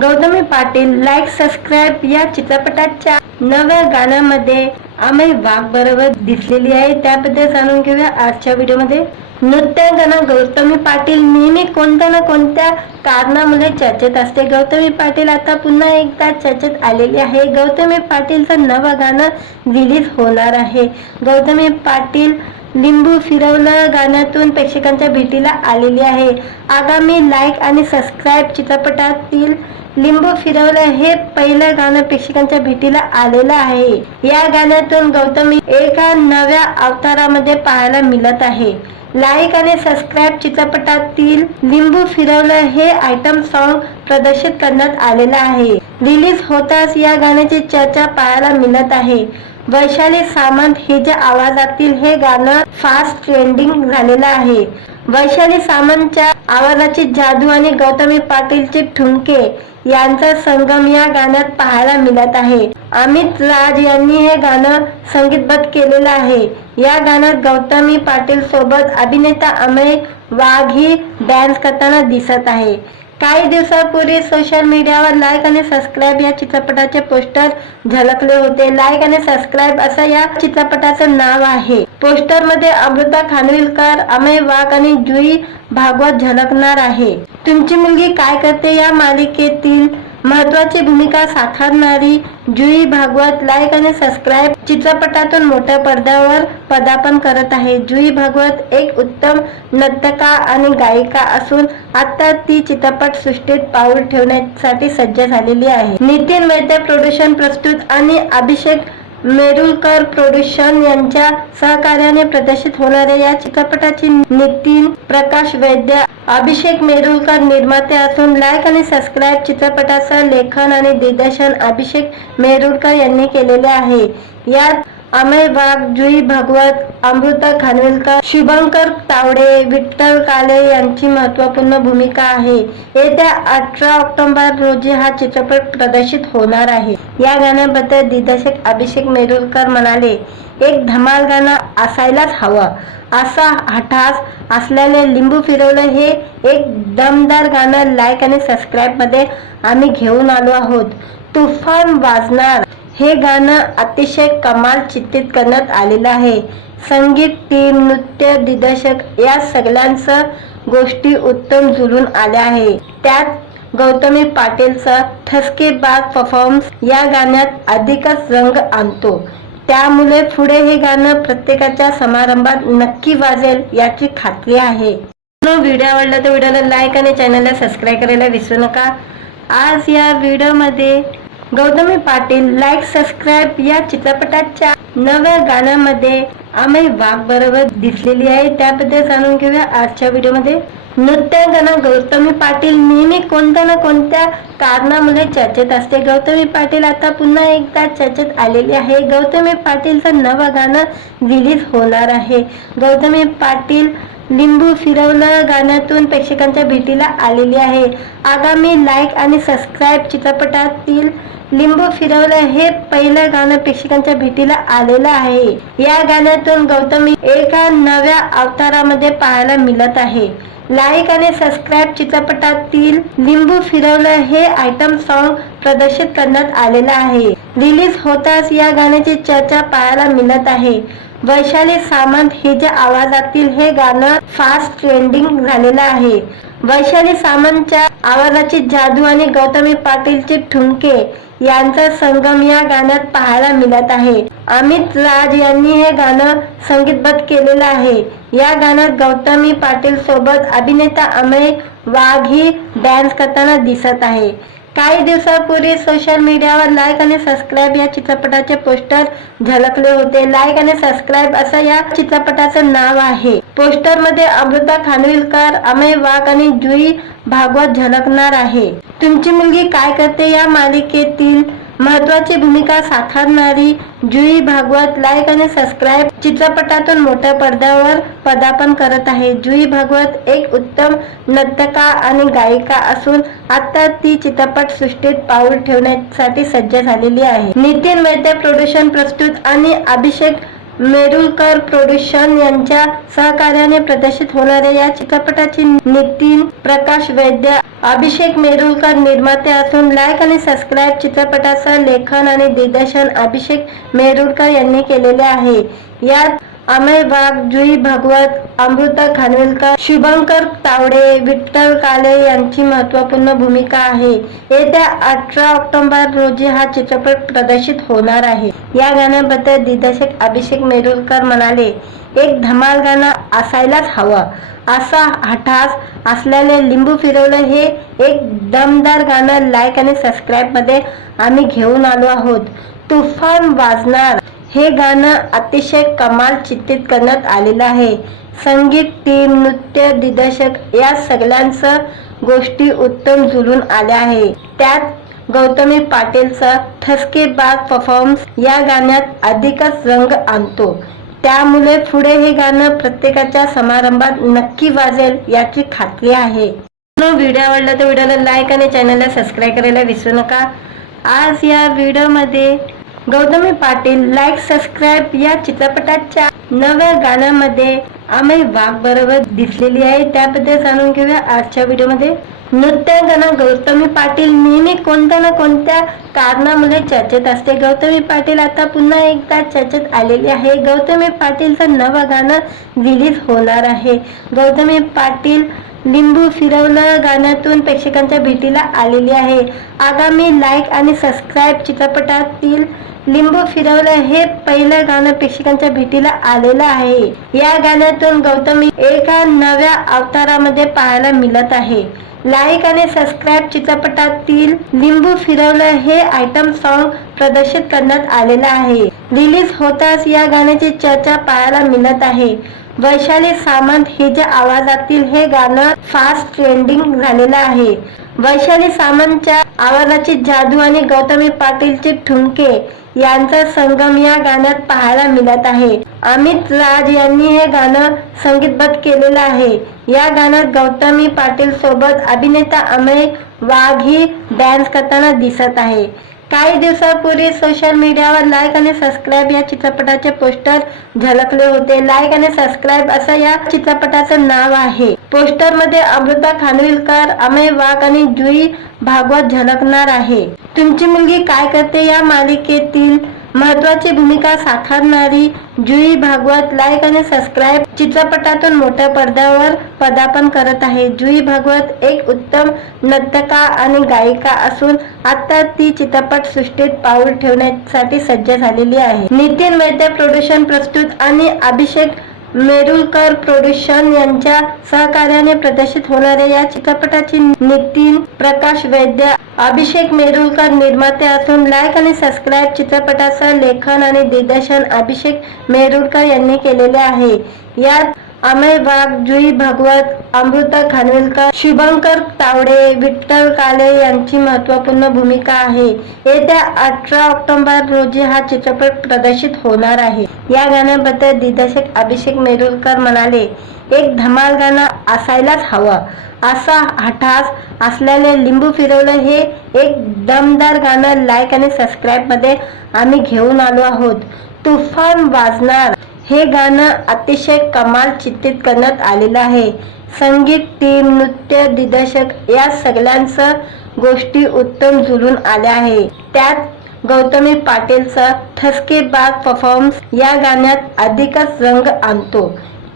गौतमी पाटील लाईक सबस्क्राईब या चित्रपटाच्या नव्या गाण्यामध्ये अमय वाघ बरोबर दिसलेली आहे. त्याबद्दल जाणून घेऊया आजच्या व्हिडिओमध्ये. नृत्यांगना गौतमी पाटील नेहमी कोणत्या ना कोणत्या कारणामुळे चर्चेत असते. गौतमी पाटील आता पुन्हा एकदा चर्चेत आलेली आहे. गौतमी पाटीलचं नवं गाणं रिलीज होणार आहे. गौतमी पाटील लिंबू फिरवलं गाण्यातून प्रेक्षकांच्या भेटीला आलेली आहे. आगामी लाईक आणि सबस्क्राईब चित्रपटातील लिंबू फिरवलं हे पहिलं गाणं प्रेक्षकांच्या भेटीला आलेलं आहे. या गाण्यातून गौतमी एका नव्या अवतारामध्ये पाहायला मिळत आहे. लाईक आणि सबस्क्राईब चित्रपटातील लिंबू फिरवलं हे आयटम सॉन्ग प्रदर्शित करण्यात आलेलं आहे. रिलीज होताच या गाण्याची चर्चा पाहायला मिळत आहे. वैशाली सामंत हिच्या आवाजातील हे गाणं फास्ट ट्रेंडिंग झालेलं आहे. वैशाली सामंतच्या आवाजाची जादू आणि गौतमी पाटीलचे ठुमके यांचा संगम या गाण्यात पाहायला मिळत आहे. अमित राज यांनी हे गाणं संगीतबद्ध केलेलं आहे. या गाण्यात गौतमी पाटील सोबत अभिनेता अमय वाघ ही डान्स करताना दिसत आहे. काही दिवसापूर्वी सोशल मीडियावर लाईक आणि सबस्क्राईब या चित्रपटाचे पोस्टर झळकले होते. लाईक आणि सबस्क्राईब असं या चित्रपटाचं नाव आहे. पोस्टर मध्ये अमृता खानविलकर, अमय वाघ आणि जुई भागवत झळकणार आहे. तुमची मुलगी काय करते या मालिकेतील महत्वाची भूमिका साकारणारी जुई भागवत लाईक आणि सबस्क्राईब चित्रपटातून मोठ्या पडद्यावर पदार्पण करत आहे. जुई भागवत एक उत्तम नर्तका आणि गायिका असून आता ती चित्रपट सृष्टीत पाऊल ठेवण्यासाठी सज्ज झालेली आहे. नितीन वैद्य प्रोडक्शन प्रस्तुत आणि अभिषेक मेहरुलकर प्रोडक्शन यांच्या सहकार्याने प्रदर्शित होणाऱ्या या चित्रपटाची नितीन प्रकाश वैद्य, अभिषेक मेहरुलकर निर्माते असून लाईक आणि सबस्क्राईब चित्रपटाचं लेखन आणि दिग्दर्शन अभिषेक मेहरुलकर यांनी केलेले आहे. यात अमय वाघ, जुई भागवत, अमृता खानविलकर, शुभंकर तावडे, विठ्ठल काळे यांची महत्त्वपूर्ण भूमिका आहे. येत्या 18 ऑक्टोबर रोजी हा चित्रपट प्रदर्शित होणार आहे. या गाण्याबद्दल दिग्दर्शक अभिषेक मेहरुलकर म्हणाले, एक धमाल गाणं असायलाच हवं. असा हठास असल्याने लिंबू फिरवलं हे एक दमदार गाणं लाईक आणि सबस्क्राईब मध्ये आम्ही घेऊन आलो आहोत. तुफान वाजणार हे गाणं अतिशय कमाल चित्रित करण्यात आलेलं आहे. संगीत, टीम, नृत्य, दिग्दर्शक या सगळ्यांचं गोष्टी उत्तम जुळून आल्या आहे. त्यात गौतमी पाटीलचा ठसकेबाज परफॉर्मन्स या गाण्यात अधिकच रंग आणतो. त्यामुळे पुढे हे गाणं प्रत्येकाच्या समारंभात नक्की वाजेल याची खात्री आहे. व्हिडिओ आवडला तर व्हिडिओला लाईक आणि चॅनलला सबस्क्राईब करायला विसरू नका. आज या व्हिडिओमध्ये गौतमी पाटील लाईक सबस्क्राईब या चित्रपटाच्या नव्या गाण्यामध्ये अमय वाघ बरोबर दिसलेली आहे. त्याबद्दल जाणून घेऊया आजच्या व्हिडिओमध्ये. नृत्यांगना गौतमी पाटील नेहमी कोणत्या ना कोणत्या कारणामुळे चर्चेत असते. गौतमी पाटील आता पुन्हा एकदा चर्चेत आलेली आहे. गौतमी पाटीलचं नवं गाणं रिलीज होणार आहे. गौतमी पाटील लिंबू फिरवलं गाण्यातून प्रेक्षकांच्या भेटीला आलेली आहे. आगामी लाईक आणि सबस्क्राईब चित्रपटातील लिंबू फिरवलं हे पहिलं गाणं प्रेक्षकांच्या भेटीला आलेलं आहे. या गाण्यातून गौतमी एका नव्या अवतारामध्ये पाहायला मिळत आहे. लाईक आणि सबस्क्राईब चित्रपटातील लिंबू फिरवलं हे आयटम सॉन्ग प्रदर्शित करण्यात आलेलं आहे. रिलीज होताच या गाण्याची चर्चा पाहायला मिळत आहे. वैशाली सामंत हिच्या आवाजातील हे गाणं फास्ट ट्रेंडिंग झालेलं आहे. वैशाली सामंतच्या आवाजाची जादू आणि गौतमी पाटीलचे ठुमके यांचा संगम या गाण्यात पाहायला मिळत आहे. अमित राज यांनी हे गाणं संगीतबद्ध केलेलं आहे. या गाण्यात गौतमी पाटील सोबत अभिनेता अमेय वाघ ही डान्स करताना दिसत आहे. काही दिवसापूर्वी सोशल मीडियावर लाईक आणि सबस्क्राईब या चित्रपटाचे पोस्टर झळकले होते. लाईक आणि सबस्क्राईब असं या चित्रपटाचं नाव आहे. पोस्टर मध्ये अमृता खानविलकर, अमेय वाघ आणि जुई भागवत झळकणार आहे. तुमची मुलगी काय करते या मालिकेतील महत्वाची भूमिका साकारणारी जुई भागवत लाईक आणि सबस्क्राईब चित्रपटातून मोठ्या पडद्यावर पदार्पण करत आहे. जुई भागवत एक उत्तम नर्तका आणि गायिका असून आता ती चित्रपट सृष्टीत पाऊल ठेवण्यासाठी सज्ज झालेली आहे. नितीन मेहता प्रोडक्शन प्रस्तुत आणि अभिषेक मेरुलकर प्रोडक्शन यांच्या सहकार्याने प्रदर्शित होणाऱ्या या चित्रपटाची नितीन प्रकाश वैद्य, अभिषेक मेरुलकर निर्माते असून लाईक आणि सबस्क्राईब चित्रपटाचं लेखन आणि दिग्दर्शन अभिषेक मेरुलकर यांनी केलेले आहे. यात अमेय वाघ, जुई भागवत, अमृता खानविलकर, शुभंकर तावडे, विठ्ठल काळे यांची महत्त्वपूर्ण भूमिका आहे. येत्या 18 ऑक्टोबर रोजी हा चित्रपट प्रदर्शित होणार आहे. या गाण्याबद्दल दिग्दर्शक अभिषेक मेरुलकर म्हणाले, एक धमाल गाणं असायलाच हवं. असा हठास असलेले लिंबू फिरवलं हे एक दमदार गाणं लाईक आणि सबस्क्राईब मध्ये आम्ही घेऊन आलो आहोत. तुफान वाजणार हे गाणं अतिशय कमाल चित्रित करण्यात आलेलं आहे. संगीत, टीम, नृत्य, दिग्दर्शक या सगळ्यांचं गोष्टी उत्तम जुळून आल्या आहे. त्यात गौतमी पाटीलचा ठसकेबाज परफॉर्मन्स या गाण्यात अधिकच रंग आणतो. त्यामुळे पुढे हे गाणं प्रत्येकाच्या समारंभात नक्की वाजेल याची खात्री आहे. व्हिडिओ आवडला तर व्हिडिओला लाईक आणि चॅनलला सबस्क्राईब करायला विसरू नका. आज या व्हिडिओमध्ये गौतमी पाटील लाईक सबस्क्राईब या चित्रपटाच्या नव्या गाण्यामध्ये अमेय वाघ बरोबर दिसलेली आहे. त्याबद्दल जाणून घेऊया आजच्या व्हिडिओमध्ये. नृत्यांगना गौतमी पाटील नेहमी कोणत्या ना कोणत्या कारणामुळे चर्चेत असते. गौतमी पाटील आता पुन्हा एकदा चर्चेत आलेली आहे. गौतमी पाटीलचं नवं गाणं रिलीज होणार आहे. गौतमी पाटील लिंबू फिरवलं गाण्यातून प्रेक्षकांच्या भेटीला आलेली आहे. आगामी लाईक आणि सबस्क्राईब चित्रपटातील लिंबू फिरवलं हे पहिलं गाणं प्रेक्षकांच्या भेटीला आलेलं आहे. या गाण्यातून गौतमी एका नव्या अवतारामध्ये पाहायला मिळत आहे. लाईक आणि सबस्क्राईब चित्रपटातील लिंबू फिरवलं हे आयटम सॉन्ग प्रदर्शित करण्यात आलेलं आहे. रिलीज होताच या गाण्याची चर्चा पाहायला मिळत आहे. वैशाली सामंत हिच्या आवाजातील हे गाणं फास्ट ट्रेंडिंग झालेलं आहे. वैशाली सामंतच्या आवाजाची जादू आणि गौतमी पाटीलचे ठुमके यांचा संगम या गाण्यात पाहायला मिळत आहे. अमित राज यांनी हे गाणं संगीतबद्ध केलेलं आहे. या गाण्यात गौतमी पाटील सोबत अभिनेता अमेय वाघ ही डान्स करताना दिसत आहे. काही दिवसापूर्वी सोशल मीडियावर लाईक आणि सबस्क्राईब या चित्रपटाचे पोस्टर झळकले होते. लाईक आणि सबस्क्राईब असं या चित्रपटाचं नाव आहे. पोस्टर मध्ये अमृता खानविलकर, अमेय वाघ आणि जुई भागवत झळकणार आहे. तुमची मुलगी काय करते या मालिकेतील महत्वाची भूमिका साकारणारी जुई भागवत लाईक आणि सबस्क्राईब चित्रपटातून मोठ्या पडद्यावर पदार्पण करत आहे. जुई भागवत एक उत्तम नर्तका आणि गायिका असून आता ती चित्रपट सृष्टीत पाऊल ठेवण्यासाठी सज्ज झालेली आहे. नितीन मेहता प्रोडक्शन प्रस्तुत आणि अभिषेक मेरुलकर प्रोडक्शन यांच्या सहकार्याने प्रदर्शित होणाऱ्या या चित्रपटाची नितीन प्रकाश वैद्य, अभिषेक मेरुलकर निर्माते असून लाईक आणि सबस्क्राईब चित्रपटाचं लेखन आणि दिग्दर्शन अभिषेक मेरुलकर यांनी केलेले आहे. यात अमेय वाघ, जुई भागवत, अमृता खानविलकर, शुभंकर तावडे, विठ्ठल काळे यांची महत्त्वपूर्ण भूमिका आहे. येत्या 18 ऑक्टोबर रोजी हा चित्रपट प्रदर्शित होणार आहे. या गाण्याबद्दल दिग्दर्शक अभिषेक मेरुलकर म्हणाले, एक धमाल गाणं असायलाच हवं. असा हठास असलेले लिंबू फिरवलं हे एक दमदार गाणं लाईक आणि सबस्क्राईब मध्ये आम्ही घेऊन आलो आहोत. तुफान वाजणार हे गाणं अतिशय कमाल चित्रित करण्यात आलेलं आहे. संगीत, टीम, नृत्य, दिग्दर्शक या सगळ्यांचं गोष्टी उत्तम जुळून आल्या आहे. त्यात गौतमी पाटीलचा ठसकेबाज परफॉर्मन्स या गाण्यात अधिकच रंग आणतो.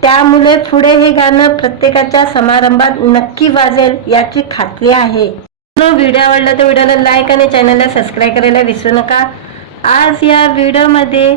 त्यामुळे पुढे हे गाणं प्रत्येकाच्या समारंभात नक्की वाजेल याची खात्री आहे. व्हिडिओ आवडला तर व्हिडिओला लाईक आणि चॅनलला सबस्क्राईब करायला विसरू नका। आज या व्हिडिओमध्ये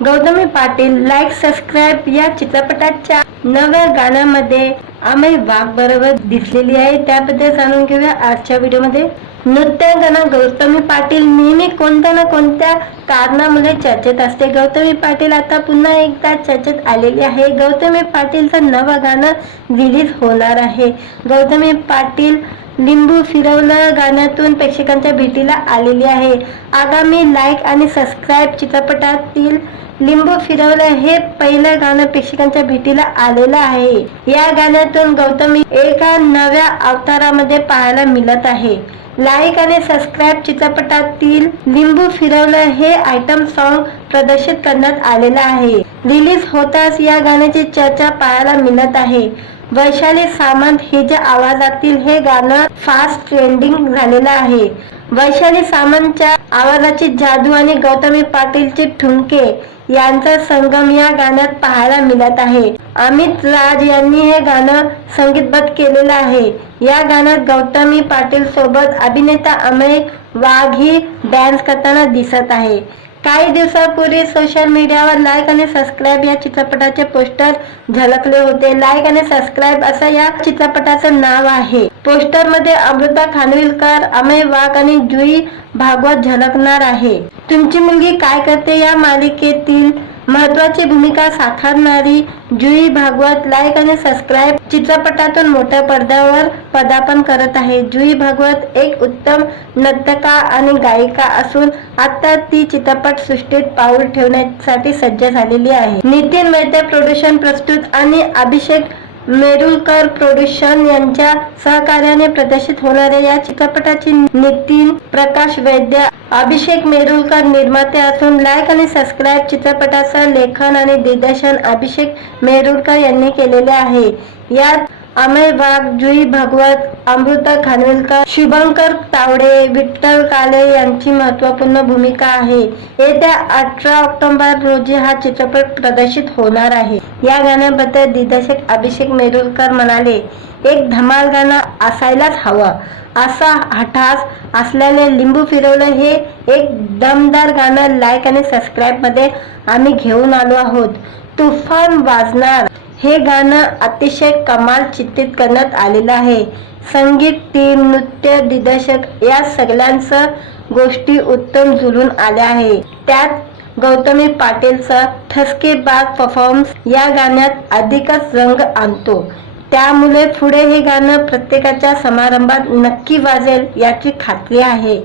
गौतमी पाटील लाईक सबस्क्राईब या चित्रपटाच्या नव्या गाण्यामध्ये अमय वाघ बरोबर दिसलेली आहे, त्याबद्दल जाणून घेऊया आजच्या व्हिडिओमध्ये। नृत्यांगना गौतमी पाटील नेहमी कोणत्या ना कोणत्या कारणामुळे चर्चेत असते। गौतमी पाटील आता पुन्हा एकदा चर्चेत आलेली आहे। गौतमी पाटीलचं नवं गाणं रिलीज होणार आहे। गौतमी पाटील लिंबू फिरवलं गाण्यातून प्रेक्षकांच्या भेटीला आलेली आहे। आगामी लाईक आणि सबस्क्राईब चित्रपटातील लिंबू फिरवलं हे पहिलं गाणं प्रेक्षकांच्या भेटीला आलेलं आहे। या गाण्यातून गौतमी एका नव्या अवतारामध्ये पाहायला मिळत आहे। लाईक आणि सबस्क्राईब चित्रपटातील लिंबू फिरवलं हे आयटम सॉन्ग प्रदर्शित करण्यात आलेलं आहे। रिलीज होताच या गाण्याची चर्चा पाहायला मिळत आहे। वैशाली सामंत हिच्या आवाजातील हे गाणं फास्ट ट्रेंडिंग झालेलं आहे। वैशाली सामंतच्या आवाजाची जादू आणि गौतमी पाटीलचे ठुमके यांचा संगम या गाण्यात पाहायला मिळत आहे। अमित राज यांनी हे गाणं संगीतबद्ध केलेलं आहे। या गाण्यात गौतमी पाटील सोबत अभिनेता अमय वाघ ही डान्स करताना दिसत आहे। काही दिवसापूर्वी सोशल मीडियावर लाईक आणि सबस्क्राईब या चित्रपटाचे पोस्टर झळकले होते। लाईक आणि सबस्क्राईब असं या चित्रपटाचं नाव आहे। पोस्टर मध्ये अमृता खानविलकर, अमय वाघ आणि जुई भागवत झळकणार आहे। तुमची मुलगी काय करते या मालिकेतील महत्त्वाची भूमिका साकारणारी जुई भागवत लाईक आणि सबस्क्राईब चित्रपटातून मोठ्या पडद्यावर पदार्पण करत आहे। जुई भागवत एक उत्तम नर्तका आणि गायिका असून आता ती चित्रपट सृष्टीत पाऊल ठेवण्यासाठी सज्ज झालेली आहे। नितीन मेहता प्रोडक्शन प्रस्तुत आणि अभिषेक मेरुलकर प्रोडक्शन यांच्या सहकार्याने प्रदर्शित होणाऱ्या या चित्रपटाची नितीन प्रकाश वैद्य, अभिषेक मेरुलकर निर्माते असून लाईक आणि सबस्क्राईब चित्रपटाचं लेखन आणि दिग्दर्शन अभिषेक मेरुलकर यांनी केलेले आहे। यात अमय वाघ, जुई भागवत, अमृता खानविलकर, शुभंकर तावडे, विठ्ठल काळे यांची महत्त्वपूर्ण भूमिका आहे। येत्या 18 ऑक्टोबर रोजी हा चित्रपट प्रदर्शित होणार आहे। या गाण्याबद्दल दिग्दर्शक अभिषेक मेरुलकर म्हणाले, एक धमाल गाणं असायलाच हवं असा हठास असलेले लिंबू फिरवलं हे एक दमदार गाणं लाईक आणि सबस्क्राईब मध्ये आम्ही घेऊन आलो आहोत। तुफान वाजणार हे गाणं अतिशय कमाल चित्रित करण्यात आलेलं आहे। संगीत टीम, नृत्य दिग्दर्शक या सगळ्यांचं गोष्टी उत्तम जुळून आल्या आहे। त्यात गौतमी पाटीलचा ठसकेबाज परफॉर्मन्स या गाण्यात अधिकच रंग आणतो। त्यामुळे पुढे हे गाणं प्रत्येकाच्या समारंभात नक्की वाजेल याची खात्री आहे।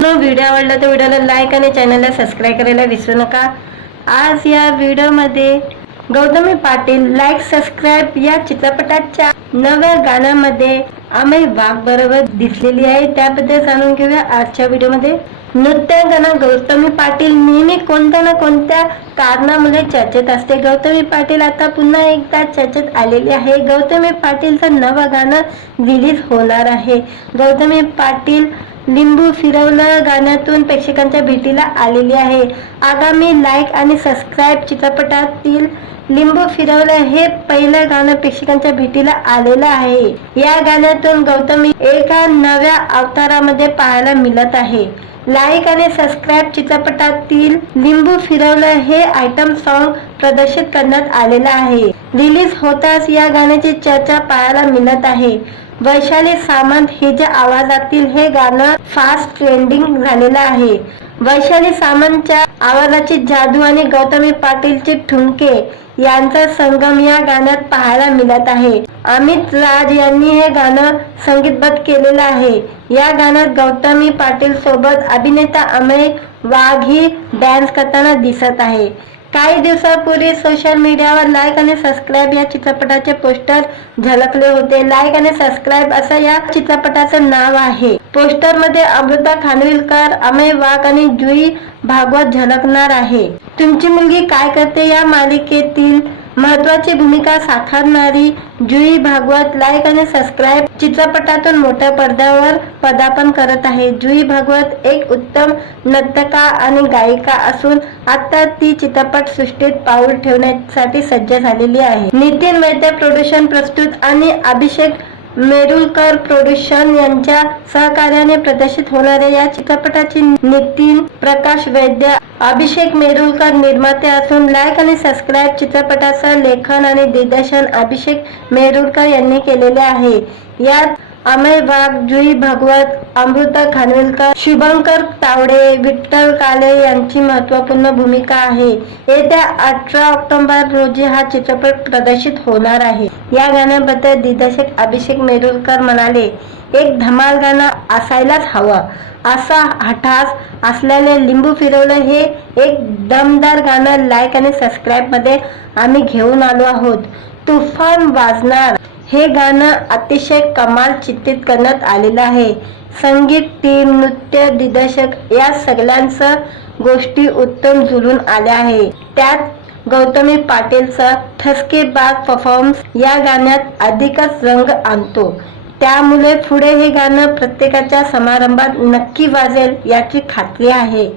व्हिडिओ आवडला तर व्हिडिओला लाईक आणि चॅनलला सबस्क्राईब करायला विसरू नका। आज या व्हिडिओमध्ये गौतमी पाटील लाईक सबस्क्राईब या चित्रपटाच्या नव्या गाण्यामध्ये अमय वाघ बरोबर दिसलेली आहे, त्याबद्दल जाणून घेऊया आजच्या व्हिडिओमध्ये। नृत्यांगना गौतमी पाटील नेहमी कोणत्या ना कोणत्या कारणामुळे चर्चेत असते। गौतमी पाटील आता पुन्हा एकदा चर्चेत आलेली आहे। गौतमी पाटीलचं नवं गाणं रिलीज होणार आहे। गौतमी पाटील लिंबू फिरवलं गाण्यातून प्रेक्षकांच्या भेटीला आलेली आहे। आगामी लाईक आणि सबस्क्राईब चित्रपटातील लिंबू फिरवलं हे पहिलं गाणं प्रेक्षकांच्या भेटीला आलेलं आहे। या गाण्यातून गौतमी एका नव्या अवतारामध्ये पाहायला मिळत आहे। लाईक आणि सबस्क्राईब चित्रपटातील लिंबू फिरवलं हे आयटम सॉन्ग प्रदर्शित करण्यात आलेलं आहे। रिलीज होताच या गाण्याची चर्चा पाहायला मिळत आहे। वैशाली सामंत हिच्या आवाजातील हे गाणं फास्ट ट्रेंडिंग झालेलं आहे। वैशाली सामंतच्या आवाजाची जादू आणि गौतमी पाटीलचे ठुमके यांचा संगम या गाण्यात पाहायला मिळत आहे। अमित राज यांनी हे गाणं संगीतबद्ध केलेलं आहे। या गाण्यात गौतमी पाटील सोबत अभिनेता अमय वाघ ही डान्स करताना दिसत आहे। काही दिवसापूर्वी सोशल मीडियावर लाईक आणि सबस्क्राईब या चित्रपटाचे पोस्टर झळकले होते। लाईक आणि सबस्क्राईब असं या चित्रपटाचं नाव आहे। पोस्टर मध्ये अमृता खानविलकर, अमय वाघ आणि जुई भागवत झळकणार आहे। तुमची मुलगी काय करते या मालिकेतील महत्त्वाची भूमिका साकारणारी जुई भागवत लाईक आणि सबस्क्राईब चित्रपटातून मोठ्या पडद्यावर पदार्पण करत आहे। जुई भागवत एक उत्तम नर्तका आणि गायिका असून आता ती चित्रपट सृष्टीत पाऊल ठेवण्यासाठी सज्ज झालेली आहे। नितीन मेहता प्रोडक्शन प्रस्तुत आणि अभिषेक मेरुलकर प्रोडक्शन यांच्या सहकार्याने प्रदर्शित होणाऱ्या या चित्रपटाची नितीन प्रकाश वैद्य, अभिषेक मेरुलकर निर्माते असून लाईक आणि सबस्क्राईब चित्रपटाचं लेखन आणि दिग्दर्शन अभिषेक मेरुलकर यांनी केलेले आहे। यात अमय वाघ, जुई भागवत, अमृता खानविलकर, शुभंकर तावडे, विठ्ठल काले यांची महत्त्वपूर्ण भूमिका आहे। येत्या 18 ऑक्टोबर रोजी हा चित्रपट प्रदर्शित होणार आहे। या गाण्याबद्दल दिग्दर्शक अभिषेक मेरुलकर म्हणाले, एक धमाल गाणं असायलाच हवं, असा हठास असल्याने लिंबू फिरवलं हे एक दमदार गाणं लाईक आणि सबस्क्राईब मध्ये आम्ही घेऊन आलो आहोत। तुफान वाजणार हे गाणं अतिशय कमाल चित्रित करण्यात आलेलं आहे। संगीत टीम, नृत्य दिग्दर्शक या सगळ्यांचं गोष्टी उत्तम जुळून आल्या आहे। त्यात गौतमी पाटीलचा ठसकेबाज परफॉर्मन्स या गाण्यात अधिकच रंग आणतो। त्यामुळे पुढे हे गाणं प्रत्येकाच्या समारंभात नक्की वाजेल याची खात्री आहे।